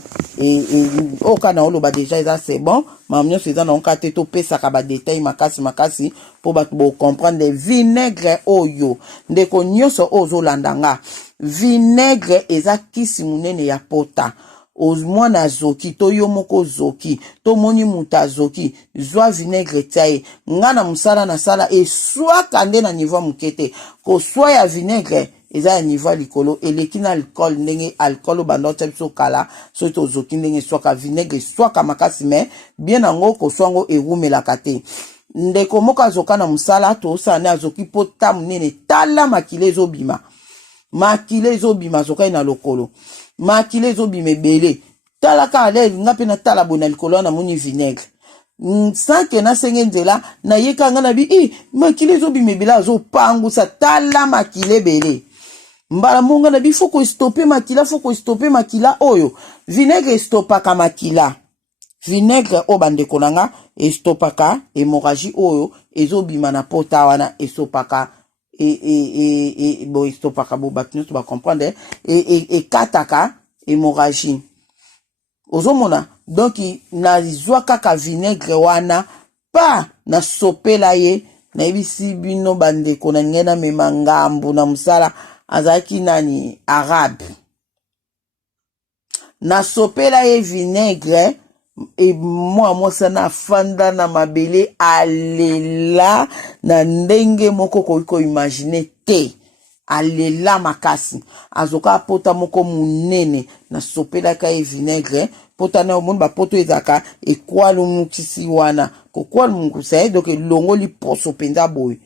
oka na oloba déjà eza c'est bon mam nyonso eza na onka te topesaka ba détail makasi po bato bo comprendre vinaigre oyo ndeko nyonso ozolanda nga vinaigre eza kisi munene ya pota mwana zoki to yo moko zoki to moni muta zoki zwa vinaigre taye ngana musala na sala e swaka nde na niveau mukete ko swa ya vinaigre eza ya niveau likolo eleki na alcool ndenge alcool bandota biso kala so to zoki ndenge swaka vinaigre swaka makasi me bien nango ko swango erumelaka te ndeko moko azoka na musala to osana azoki pota munene tala makile ezobima zoka na lokolo makile ezobima ebele tala ka ale nga pe na tala bona likolo na moni vinaigre sanke na senge nzela na yeka nga na bi makile ezobima ebele azopangusa tala makile ebele mbala monga na bi foko stopper makila oyo vinaigre stopaka makila vinaigre o bandeko nanga stopaka hémorragie oyo ezobima na pota wana estopaka bon estopaka bo batino to ba comprendre kataka hémorragie ozomona donc na zwa kaka vinaigre wana pa na sopela ye na ibisi bino bandeko na ngena mema ngambu na musala azaki nani arabe na sopela ye vinaigre moi na fanda na mabele alela na ndenge moko ko imaginer te alela makasi azoka pota moko munene na sopela ka vinaigre pota na omoni ba poto ezaka ekwalo mukisi wana ko kwalo mukusa donc longo li poso penza boy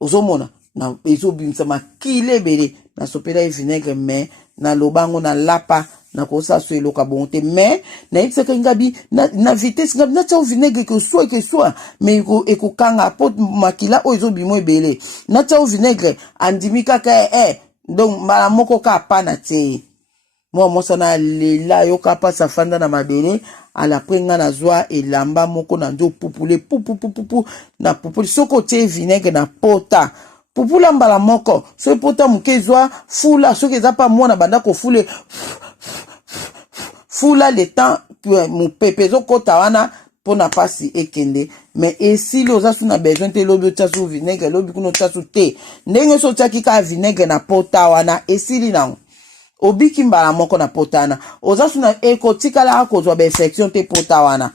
ozomona na ezobimisa makile bele na sopela vinaigre mais na lobango na lapa na kosa so eloka bonte mais na ekseka ngabi na vitesse ngabi na tsa vinaigre que soit mais eko kanga pot makila o ezobimo ebele na tsa vinaigre andimika ka donc mala moko ka pana te moi sana lela yo ka pasa fanda na mabele ala prenga na zwa elamba moko na ndo pupule pupu na pupule soko te vinaigre na pota pupula mbala moko so pota mukezwa fula so keza pa mwana banda ko fula le temps mu pepezo kota wana pona pasi ekende mais esili oza su na besoin te lobi otia su vinaigre lobi kuna otia su te ndenge so otiaki ka vinaigre na pota wana esili nango obiki mbala moko na pota wana oza su na ekotikala kozwa bainfection te pota wana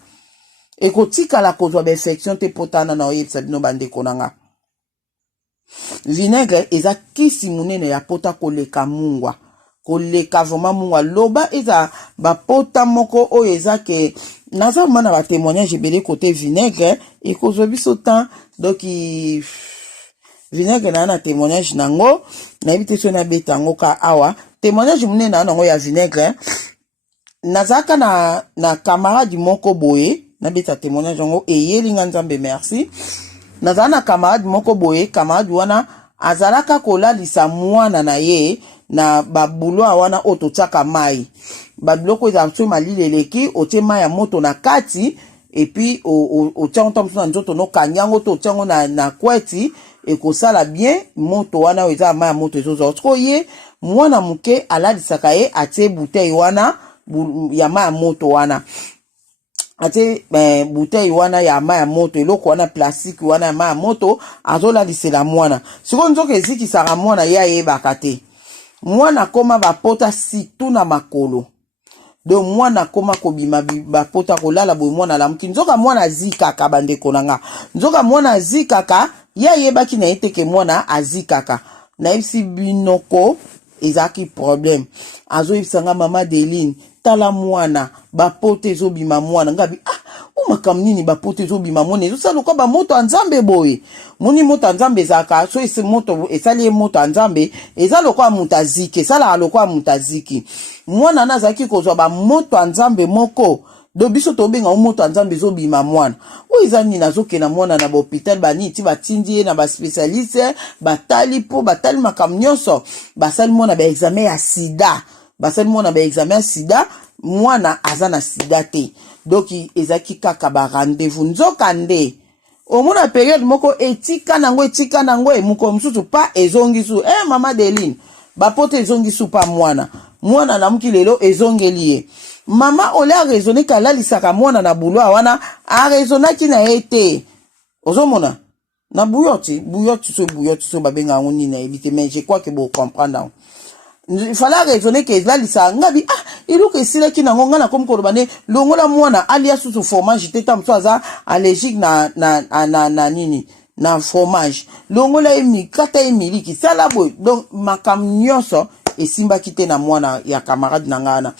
ekotikala kozwa bainfection te pota wana na oyebisa bino bandeko nanga vinaigre eza kisi munene ya pota koleka mungwa koleka vraiment mungwa loba eza bapota moko oyo eza ke naza mana ba témoignage ebele côté vinaigre ekozwa biso temps donc vinaigre na témoignage nango na ebite so na beta ngo ka awa témoignage munene na nango ya vinaigre nazaka na camarade moko boye na beta témoignage ngo eyelinga nzambe merci nazala na camarade moko boye camarade wana azalaka kolalisa mwana na ye na babulo wana ototiaka mai babiloko eza so malili eleki otie mai ya moto na kati epi otiango ntango mosusu na nzoto nokanyango to otiango na kweti ekosala bien moto wana oyo eza mai ya moto ezozwa siko ye mwana moke alalisaka ye atie bouteille wana ya mai ya moto wana ate bouteille wana ya mai ya moto eloko wana plastique wana ya mai ya moto azolalisela mwana siko nzoka ezikisaka mwana ye ayebaka te mwana koma bapota situ na makolo do mwana koma kobima bapota kolala boye mwana lamuki nzoka mwana azikaka bandeko nanga nzoka mwana azikaka ye ayebaki na ye te ke mwana azikaka nayebisi binoko ezaki problème azoyebisanga mama Deline tala mwana bapote ezobima mwana ngabi makambo nini bapote ezobima mwana ezosala lokwa bamoto ya nzambe boye moni moto ya nzambe ezalaka so ese moto esali ye moto ya nzambe eza lokwa moto aziki esalaka lokwa moto aziki mwana na azalaki kozwa bamoto ya nzambe moko do biso tobenga moto ya nzambe ezobima mwana oyo eza nini azokenda mwana na bahôpital banini ti batindi ye na baspécialiste batali makambo nyonso basali mwana baexamen ya sida basali mwana baexamen ya sida mwana aza na sida te donc ezaki kaka ba rendez-vous nzoka nde omona période moko etika nango emuko mosusu pa ezongisu mama Deline bapote ezongisu pa mwana na muki lelo ezongeli ye mama ole a raisonné kalalisaka mwana na bulwa wana a raisonnaki na ye te ozomona na buyoti so babenga ngo nini na ebite mais je crois que vous comprendre il fallait raisonner que là lisa ngabi iluka esilaki nango ngana comme kolobane longola mwana alia sous fromage te tamso aza allergique na nini na fromage longola emi kata emiliki sala boy donc makam nyonso esimbaki te na mwana ya camarade nangana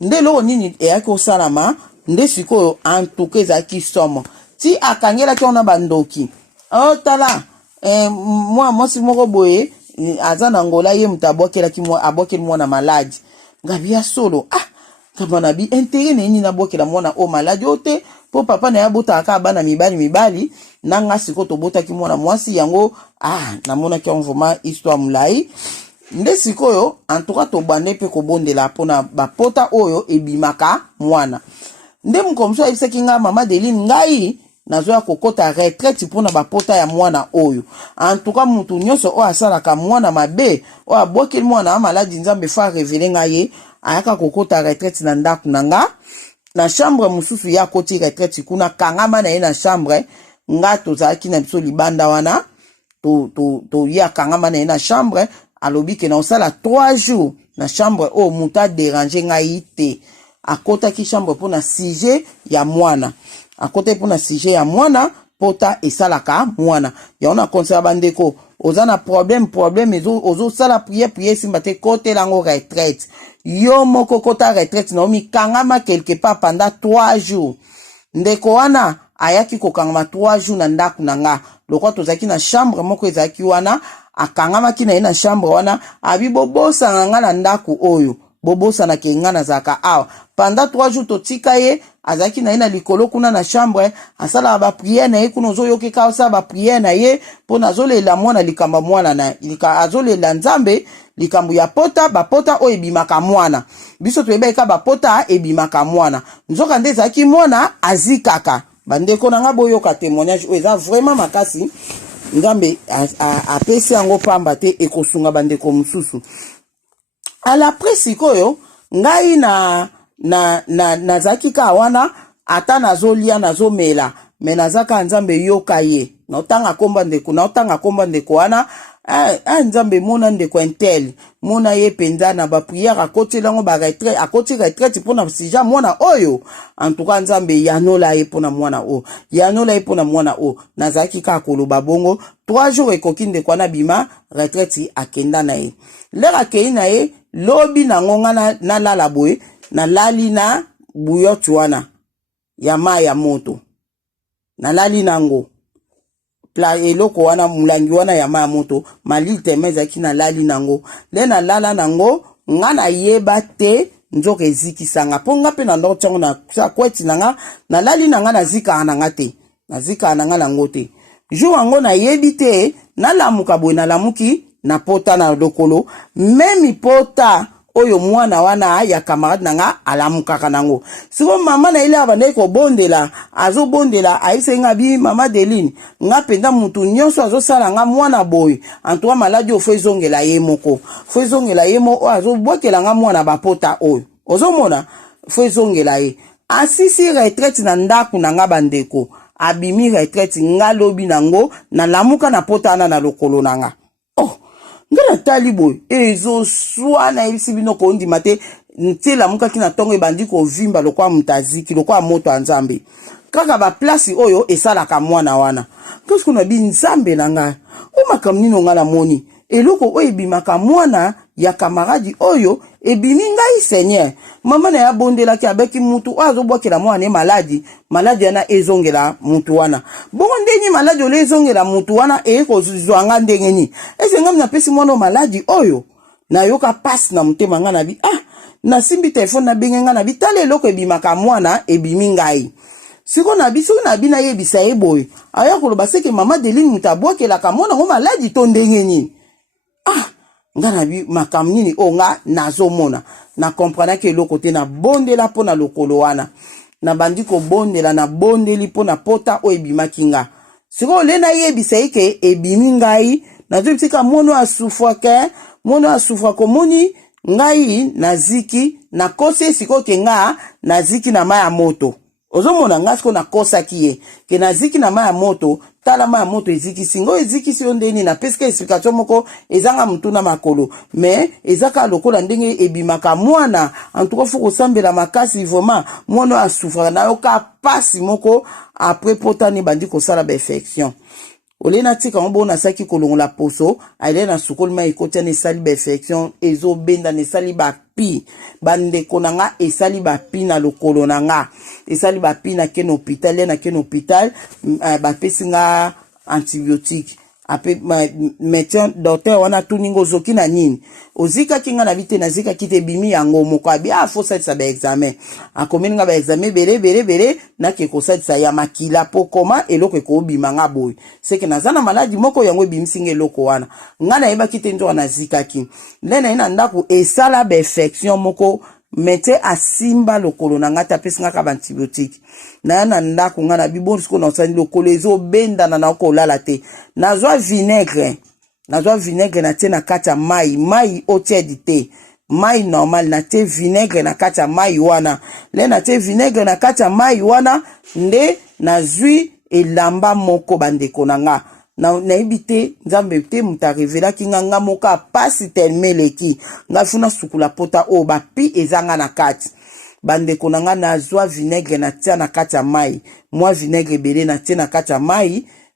nde lo nini eyaki osalama nde sikoyo en tout cas ezalaki somo ti akangelaki ona bandoki tala mwasi moko boye aza na ngola ye mutu abokeli mwana maladi ngabi ya solo kama nabi intérêt nini nabokela mwana o maladi ote po papa na ya botaka bana mibali nanga siko tobotaki mwana mwasi yango namonaki vraiment histoire mulai nde sikoyo en tout cas tobande pe kobondela pona bapota oyo ebimaka mwana nde mukomso ayebisaki nga mama Deline ngai nazoya kokota retraite pona bapota ya mwana oyo en tout cas mutu nyonso oyo asalaka mwana mabe oyo abokeli mwana maladi nzambe fa révéler nga ye ayaka kokota retraite na ndako nanga na chambre mususu ya koti retraite kuna kangama na ye na chambre nga tozalaki na biso libanda wana to ya kangama na ye na chambre alobi ke na osala 3 jours na chambre oyo mutu adérange ngai te akotaki chambre pona sujet ya mwana akote pona sujet ya mwana pota esalaka mwana ya ona conseil bandeko oza na problème ozo sala prière simba te kote lango retraite yo moko kota retraite na omi kangama quelque part pendant 3 jours ndeko wana ayaki kokangama 3 jours na ndako nanga lokwa tozaki na chambre moko ezaki wana akangamaki na ye na chambre wana abi bobosa nga na ndako oyo bobosa na kengana zaka awa pendant 3 jours totika ye azaki na ye na likolo kuna na chambre asala ba prière na ye kuna ozoyoki ka osala ba prière na ye pona azolela mwana likamba mwana na azolela nzambe likambu ya pota bapota oyo ebimaka mwana biso toyebeka bapota ebimaka mwana nzoka nde ezalaki mwana azikaka bandeko nanga boyoka témoignage oyo eza vraiment makasi nzambe apesi yango pamba te ekosunga bandeko mosusu ala presi koyo ngai nazaki ka wana ata nazolia nazomela me nazaka nzambe yoka ye na otanga komba ndeko wana nzambe mona ndeko intel mona ye penza na ba prière akoti lango ba retraite akoti retraite pona sija mwana oyo en tout cas nzambe yanola ye pona mwana o yanola ye pona mwana o nazaki ka koloba bongo 3 jours ekoki ndeko na bima retraite akenda na ye lera kei na ye lobi na ngonga na lala boye na lali na buyotu wana ya ma ya moto na lali nango eloko wana mulangi wana ya ma ya moto malite mezaki na lali nango le na lala nango nga na yeba te nzoka ezikisanga po nga pe na ndo tongo na kweti nanga na lali nanga na zika nanga te na zika nanga nango te jour ango na yebi te na lamuka boye na lamuki na pota na lokolo memi pota oyo mwana wana ya camarade nanga alamukaka nango siko mama na ile abandai ko bondela azo bondela aise nga bi mama Deline nga penda mutu nyonso azo sala nga mwana boy antoa maladi ofo ezongela ye moko fo ezongela ye mo azo bokela nga mwana bapota oyo ozo mona fo ezongela ye asisi retraite na ndaku nanga bandeko abimi retraite nga lobi nango na lamuka na pota na lokolo nanga ngana tali boy ezo swana ebisi bino ko ndima te ntela muka kina tongo ebandi ko vimba lokwa mutaziki lokwa moto anzambe kaka ba place oyo esala ka mwana wana kasi kuna bi nzambe nanga o makamnino ngala moni eloko oyo ebimaka mwana ya kamaradi oyo ebimi ngai seigneur mama na ya bondela ki abeki mutu azo bokela mwana maladi yana ezongela mutu wana bongo ndenyi maladi ole ezongela mutu wana eko zwanga ndengeni ezenga mna pesi mwana maladi oyo na yoka pass na mutema nga na bi na simbi telefone na benga na bi tale eloko ebimaka mwana ebimi ngai siko na biso na bina yebisa eboy aya koloba seke mama Deline mutabokela ka mwana ngo maladi to ndengeni ngana bi makamnini nga nazomona na comprendre ke loko te na bondela pona lokolo wana na bandiko bondela na bondeli pona pota o ebimaki nga siko le na yebisa ike ebimi ngai na tutika mono asufwa ko moni ngai naziki na kose siko ke nga naziki na maya moto ozomona nga siko na kosa kiye ke naziki na maya moto tala maya moto eziki singo eziki si ondeni na peske explication moko ezanga mutuna makolo me ezaka lokola ndenge ebimaka mwana antuko fuko sambela makasi vraiment mono asufra na yoka pasi moko après potani bandi ko sala ba infection olena tika mbo na saki kolongola poso aile na sukol ma ikotya ne sali ba infection ezo benda ne sali ba pi bande konanga esali ba pi na lokolo nanga esali ba pi na ken hôpital ba pesinga antibiotique ape médecin docteur wana tuningo zoki na nini ozika kinga na bite na zika kite bimi yango moko abi faut ça ba examen akomeninga ba examen bere na ke ko sa ya makila po koma eloko ko bimanga boy c'est que nazana maladi moko yango bimsinge eloko wana ngana yeba kite ndo na zika ki lena ina ndako esala ba infection moko mete asimba lokolo na ngata pesinga ka antibiotique na ndako ngana bibonzi ko na sani lokolo ezo benda na ko lala te nazwa vinaigre na te na kata mai otiedi te mai normal na te vinaigre na kata mai wana le na te vinaigre na kata mai wana nde nazwi elamba moko bandeko nanga na ibite nzambe te muta revela ki nga moka pasi telmeleki nga funa sukula pota o ba pi ezanga na kati bandeko nanga nazwa vinaigre na tia na kati ya mai mwa vinaigre bele na tia na kati ya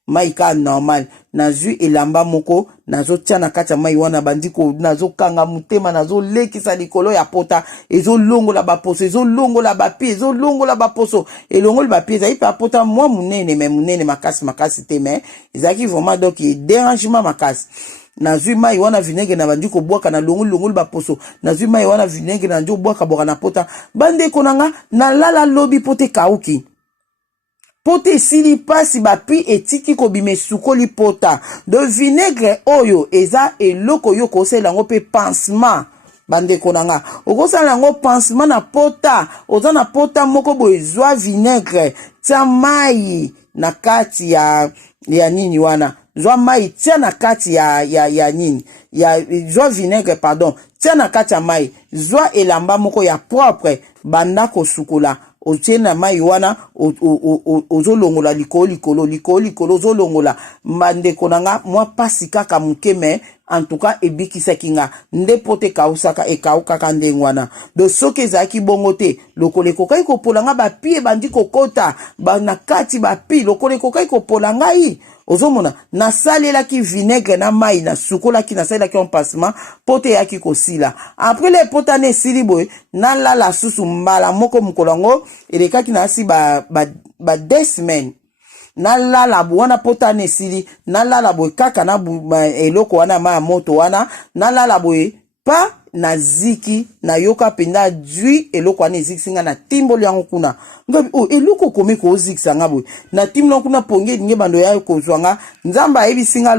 mai ka normal nazwi elamba moko nazo tia na kati ya mai wana bandiko nazo kanga mutema nazo lekisa likolo ya pota ezo longola ba poso ezo longola ba pi ezo longola ba poso elongola ba pi ezai pa pota mwa munene makasi te mais ezaki vraiment donc dérangement makasi nazwi mai wana vinaigre na bandiko bwaka na longola ba poso nazwi mai wana vinaigre na njo bwaka boka na pota bandeko nanga na lala lobi pote kauki pote sili pasi bapi etiki kobime sukoli pota de vinaigre oyo eza eloko yo kosela ngo pe pansement bandeko nanga okosala ngo pansement na pota oza na pota moko boye zwa vinaigre tia mai na kati ya nini wana zwa mai tia na kati ya nini zwa vinaigre pardon tia na kati ya mai zwa elamba moko ya propre banda kosukola otie na mai wana ozolongola likolo ozolongola mandeko nanga mwa pasi kaka muke me en tout cas ebikisaki nga nde pote kausaka ekaukaka ndenge wana do soki ezalaki bongo te lokolo ekokai kopola nga bapi ebandi kokota na kati bapi lokolo ekokai kopola ngai ozomona nasalelaki vinaigre na mai na sukolaki nasalelaki en passement pote eyaki kosila après le potane esili boye nalala susu mbala moko mokolo yango elekaki nasi ba 2 semaines nalala wana potane esili nalala boye kaka na eloko wana ma moto wana nalala boye pa naziki na yoka penda dui eloko wana ezikisinga na timboli yango kuna ngabi eloko komi ko zikisa nga boye na timboli kuna ponge nge bando ya kozwanga nzamba ayebisinga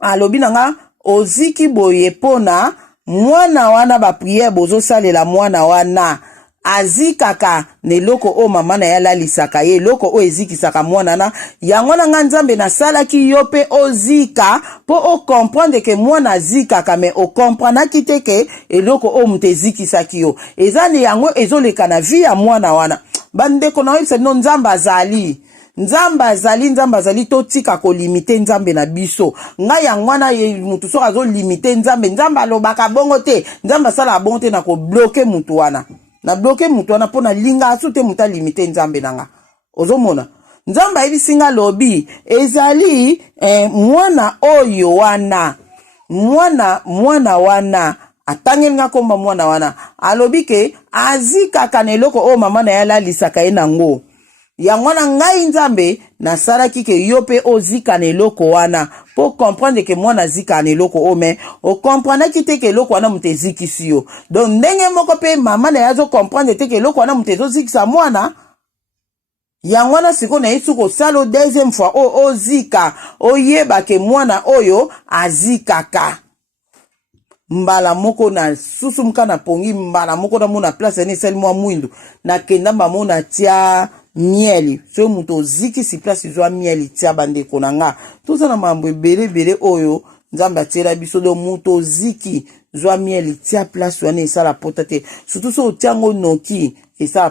alobi nanga oziki boye pona mwana wana ba prière bozo salela mwana wana azikaka neloko o mama na yalalisaka ye loko o ezikisaka mwana na yango na nga nzambe nasalaki yo pe ozika po o comprendre ke mwana azikaka me o comprendre te ke eloko o mutu ezikisaki yo ezane yango ezoleka na vie ya mwana wana bandeko na yebisa no nzamba azali totika kolimite nzambe na biso ngai yango wana mutu soki azolimite nzambe alobaka bongo te nzambe asalaka bongo te na kobloke mutu wana na bloke mutu wana pona linga asu te muta limite nzambe nanga ozomona nzambe ayebisinga lobi ezali mwana oyo wana mwana wana atangeli nga komba mwana wana alobi ke azikaka na eloko oyo mama na ye alalisaka ye nango yango na ngai nzambe nasalaki ke yo pe ozika na eloko wana po comprendre ke mwana zika na eloko o me o comprendre ki te ke eloko wana mutu ezikisi yo donc ndenge moko pe mama na ye azo comprendre te ke eloko wana mutu ezozikisa mwana yango wana sikoyo na ye suki osala deuxième fois o ozika oyeba ke mwana oyo azikaka mbala moko na susu muka na pongi mbala moko na mona place ene esali mwa mwindu nakenda bamona tia mieli so mutu ozikisi place izwa mieli tia bandeko na nga tozala mambo ebele oyo nzambe atiela biso do mutu oziki zwa mieli tia place wana esala pota te surtout so otiango noki esala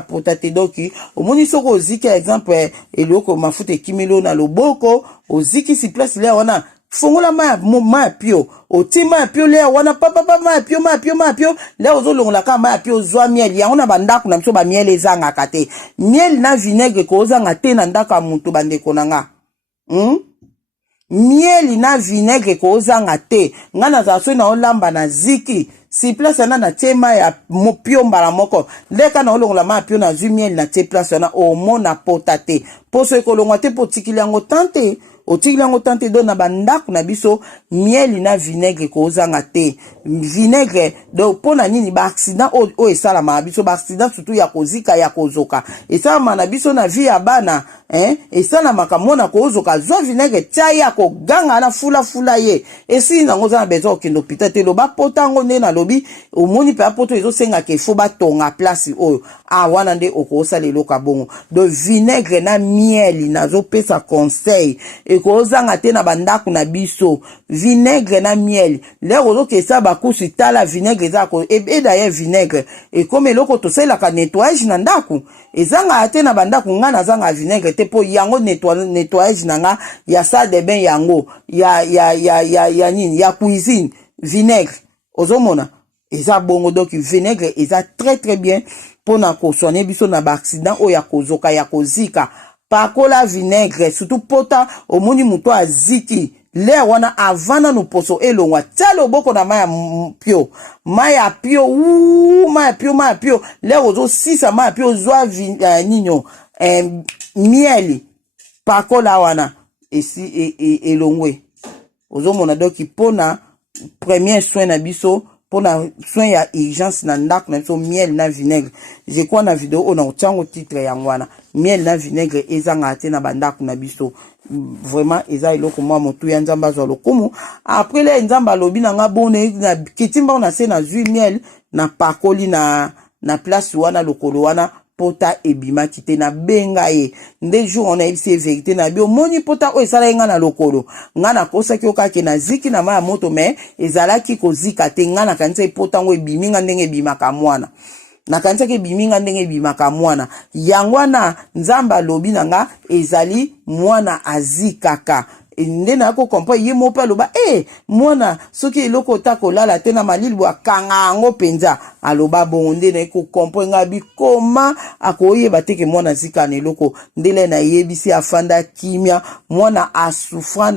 pota te doki omoni soko oziki exemple eloko mafuta ekimelo na loboko ozikisi place lea wana fongola maya pio oti maya pio lea wana papa maya pio lea ozolongola ka maya pio zwa mieli yango na bandako na biso ba mieli ezangaka te mieli na vinaigre ko ozanga te na ndako ya mutu bandeko na nga mieli na vinaigre ko ozanga te nga nazala so na olamba na ziki si place wana na tie ma ya pio mbala moko leka na olongola ma pio na zwi mieli na tie place wana omona pota te poso ekolongwa te po tikili yango tante otikili yango tante do na bandako na biso mieli na vinaigre ko ozanga te vinaigre do pona nini ba accident o esalama na biso ba accident surtout ya kozika ya kozoka esalama na biso na vie ya bana esalamaka mona ko ozoka zwa vinaigre tia ya koganga na fula ye esi nango za na besoin okende hôpital te loba potango nde na lobi omoni pe apoto ezosengaka ifo batonga place oyo wana nde okosala eloko bongo do vinaigre na mieli nazopesa conseil ekozanga te na bandako na biso vinaigre na miel lero ozokesa bakusu tala vinaigre ezako d'ailleurs vinaigre ekome eloko tosalelaka nettoyage na ndako ezanga te na bandako nga nazanga vinaigre te po yango nettoyage na nga ya salle de bain yango ya nini ya cuisine vinaigre ozomona eza bongo donc vinaigre eza très bien pona kosoigner biso na ba accident oyo ya kozoka ya kozika pakola vinaigre surtout pota omoni mutu aziki le wana avana no poso elongwa tia loboko na maya pio le ozo sisa maya pio zwa ninyo mieli pakola wana esi elongwe ozomona doki pona premier soin na biso pona soin ya urgence na ndako na biso miel na vinaigre je crois na video on a otiango titre yango wana miel na vinaigre ezanga te na bandako na biso vraiment eza eloko mwa motu ya nzamba zwa lokumu après le nzamba lobi na nga bone na kitimba na se na zwi miel na pakoli na place wana lokolo wana pota ebima kite na benga ye nde jour on a eu ces vérité na bio moni pota o esala nga na lokolo nga na kosa ki okake na ziki na maya moto me ezala ki kozika te nga na kanisa pota ngo ebimi nga ndenge ebima ka mwana nakanisa ke biminga ndenge bimaka mwana yango wana nzamba lobi nanga ezali mwana azikaka nde na ko comprendre ye mopa loba mwana soki eloko ta kolala te na malili akanga yango penza aloba bonde na ko comprendre ngabi koma akoyeba te ke mwana zika na eloko ndele na yebisi afanda kimia mwana asufra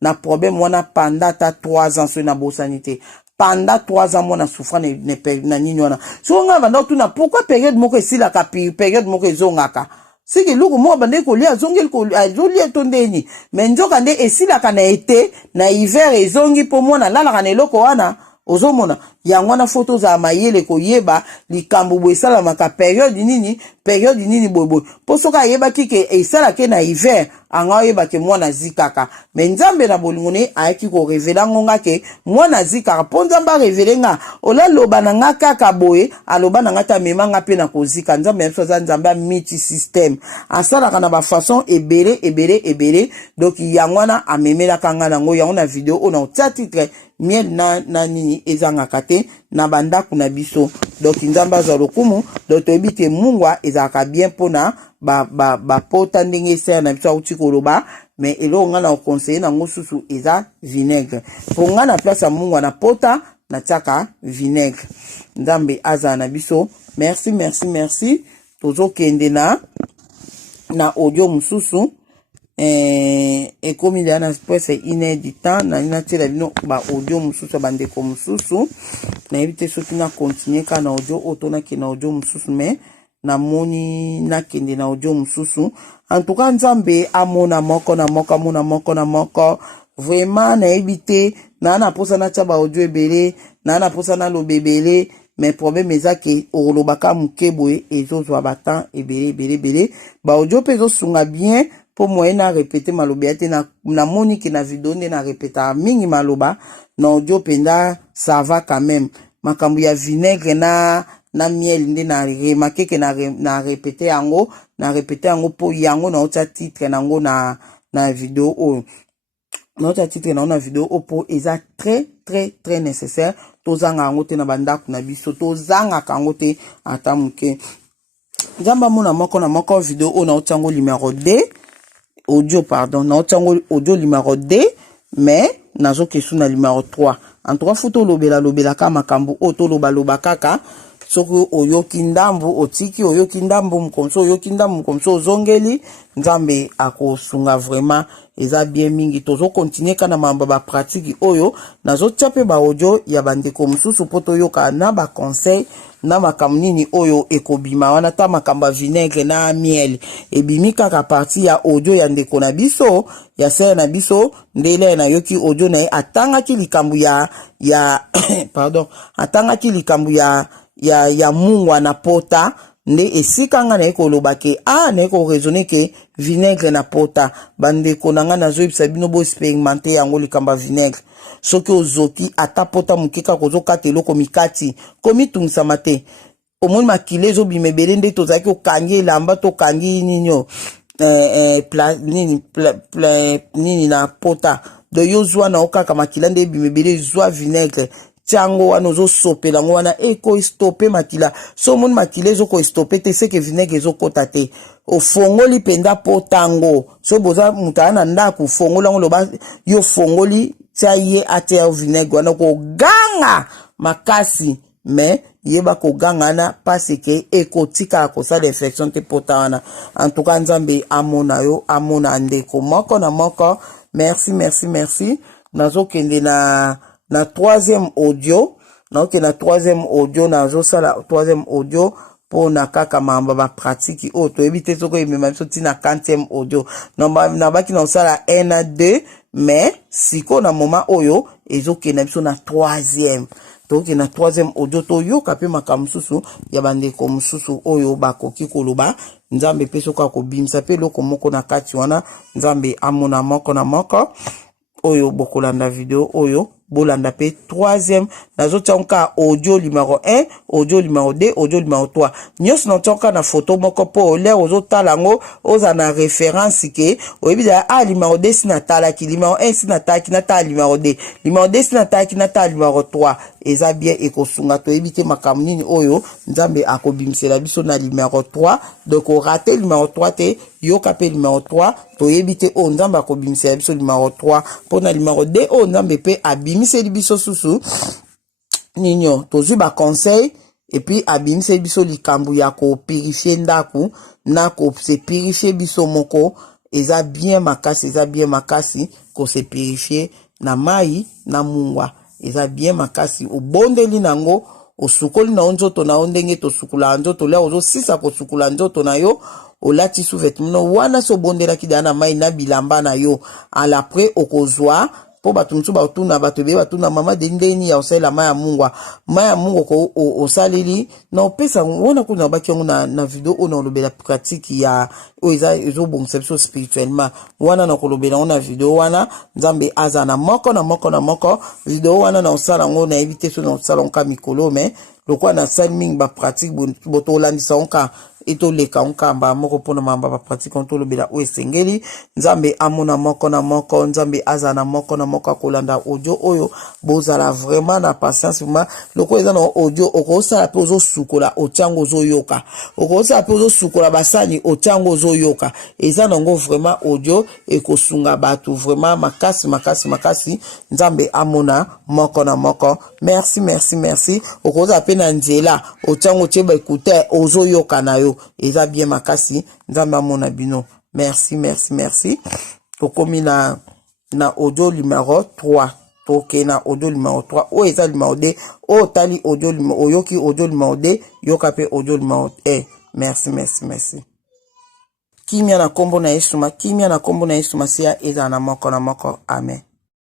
na problème mwana pendant 3 ans so na bosanité pendant 3 ans mwana souffra na nini wana so nga banda tuna pourquoi période moko esila ka période moko ezongaka siki luku mo bande ko lia zongel ko azolia tondeni mais nzoka nde esila kana été na hiver ezongi po mwana lala kana eloko wana ozomona yango na photo za mayele ko yeba likambo bo esala maka période nini bobo po soka yeba kike esala ke na hiver anga yeba ke mwana zikaka mais nzambe na bolingone ayaki ko révéler ngonga ke mwana zikaka po nzamba révéler nga ola loba na nga kaka boye aloba na nga ta memanga pe na kozika nzambe ya soza nzamba multi system asala kana ba façon ebele donc yango na amemela kanga nango yango na video ona otia titre miel na nini ezanga kate na banda kuna biso donc nzamba za lokumu donc toyebite mungwa ezaka bien pona ba pota ndenge ser na biso uti koloba mais elo nga na conseiller na ngosusu eza vinaigre pour nga na place ya mungwa na pota na tiaka vinaigre nzambe aza na biso merci tozo kende na audio mususu ekomi na presque 1 heure du temps na tela bino ba audio mususu bandeko mususu na ebite soki na continuer ka na audio otona ke na audio mususu mais na moni na kende na audio mususu en tout cas nzambe amona moko vraiment na ebite na posa na taba audio ebele na posa na lobebele mais problème ezake olobaka mukeboe ezozwa batan ebele ba audio pezo sunga bien pour moi na répéter maloba te na moni ke na video nde na répéter mingi maloba na audio penda ça va quand même makambu ya vinaigre na miel nde na remarquer ke na répéter yango po yango na ota titre nango na video o na ota titre na video o po eza très nécessaire tozanga yango te na bandako na biso tozanga kango te ata muke nzamba mona moko video o na ota yango numéro 2 audio pardon na otango audio numéro 2 mais nazo kesu na numéro 3 en 3 photo lobela ka makambu oto loba kaka soko oyoki ndambu otiki oyoki ndambu mkomso zongeli nzambe akosunga vraiment eza bien mingi tozo continuer kana mamba ba pratique oyo nazo tchape ba audio ya bandeko mususu poto yoka na ba conseil na makamnini oyo ekobima wana ta makamba vinaigre na miel ebimi kaka parti ya audio ya ndeko na biso ya sere na biso ndele na yoki audio na atanga ki likambu ya pardon atanga ki likambu ya mungwa na pota nde esika nga na ekoloba ke na eko raisonner ke vinaigre na pota bandeko na nga nazo yebisa bino bo expérimenter yango likamba vinaigre soki ozoki ata pota mukika kozokata eloko mikati komitungisa te omoni makile ezobima ebele nde tozalaki okangi elamba tokangi nini na pota do yo zwa na okaka makila nde ebima ebele zwa vinaigre tiango wana ozosopela ngo wana eko stoppe makila so omoni makila ezoko stoppe te seke vinaigre ezokota te ofongoli penda potango so boza mutana na ndako fongola ngo loba yo fongoli tia ye ate vinaigre wana koganga makasi mais yeba koganga na parce que ekotika kosala infection te pota wana en tout cas nzambe amona ndeko moko na moko merci nazo kende na troisième audio na troisième audio nazo sala troisième audio pour na kaka mamba ba pratique o to ebite soko emema biso tina 4e audio na baki na sala 1 à 2 mais siko na moment oyo ezokenda biso na 3e donc na 3e audio to yoka pe makamususu ya bandeko mususu oyo bakoki koloba nzambe pe soka ko bimsa pe loko moko na kati wana nzambe amona moko na moko oyo bokolanda video oyo bolanda pe troisième nazo tionka audio numéro 1 audio numéro 2 audio numéro 3 nyos na tionka na photo moko po le ozo talango oza na référence ke oyebida numéro 2 sina tala ki numéro 1 sina tala ki na ta numéro 2 numéro 2 sina tala ki na ta numéro 3 eza bien ekosunga to ebite makambo nini oyo nzambe akobimisela biso na numéro 3 donc o raté numéro 3 te yoka pe numéro 3 to ebite o nzambe akobimisela biso numéro 3 pona numéro 2 o nzambe pe abimiseli biso susu ninyo tozwi ba conseil et puis abimiseli biso likambu ya ko purifier ndaku na ko se purifier biso moko eza bien makasi ko se purifier na mai na mungwa eza bien makasi obondeli nango osukoli na nzoto na ndenge to sukula nzoto le ozo sisa ko sukula nzoto na yo olati sous vêtement wana so bondela ki dana mai na bilamba na yo à l'après okozwa po batumsu batuna batube batuna mama dendeni ya osala maya mungu ko osaleli na opesa wona kuna bakiongo na video ona olobela pratique ya oiza ezo bonception spirituellement wana na kolobela ona video wana nzambe aza na moko video wana na osala ngo na éviter so na osala nka mikolo mais lokwa na salming ba pratique boto olandisa onka ito leka nkamba moko pona mamba ba pratique onto lobela o esengeli nzambe amona moko nzambe aza na moko kolanda audio oyo bozala vraiment na patience ma loko eza na audio okosala pe ozo sukola otiango zo yoka okosala pe ozo sukola basani otiango zo yoka eza nango vraiment audio ekosunga batu vraiment makasi nzambe amona moko merci okoza pe na nzela otiango tieba écouter ozo yoka na yo eza bien makasi nzambe amona bino merci tokomi na audio numéro 3 toke na audio numéro 3 o eza numéro 2 o tali audio numéro oyoki audio numéro 2 yoka pe audio numéro 1 merci kimia na kombo na Yesu masia eza na moko amen.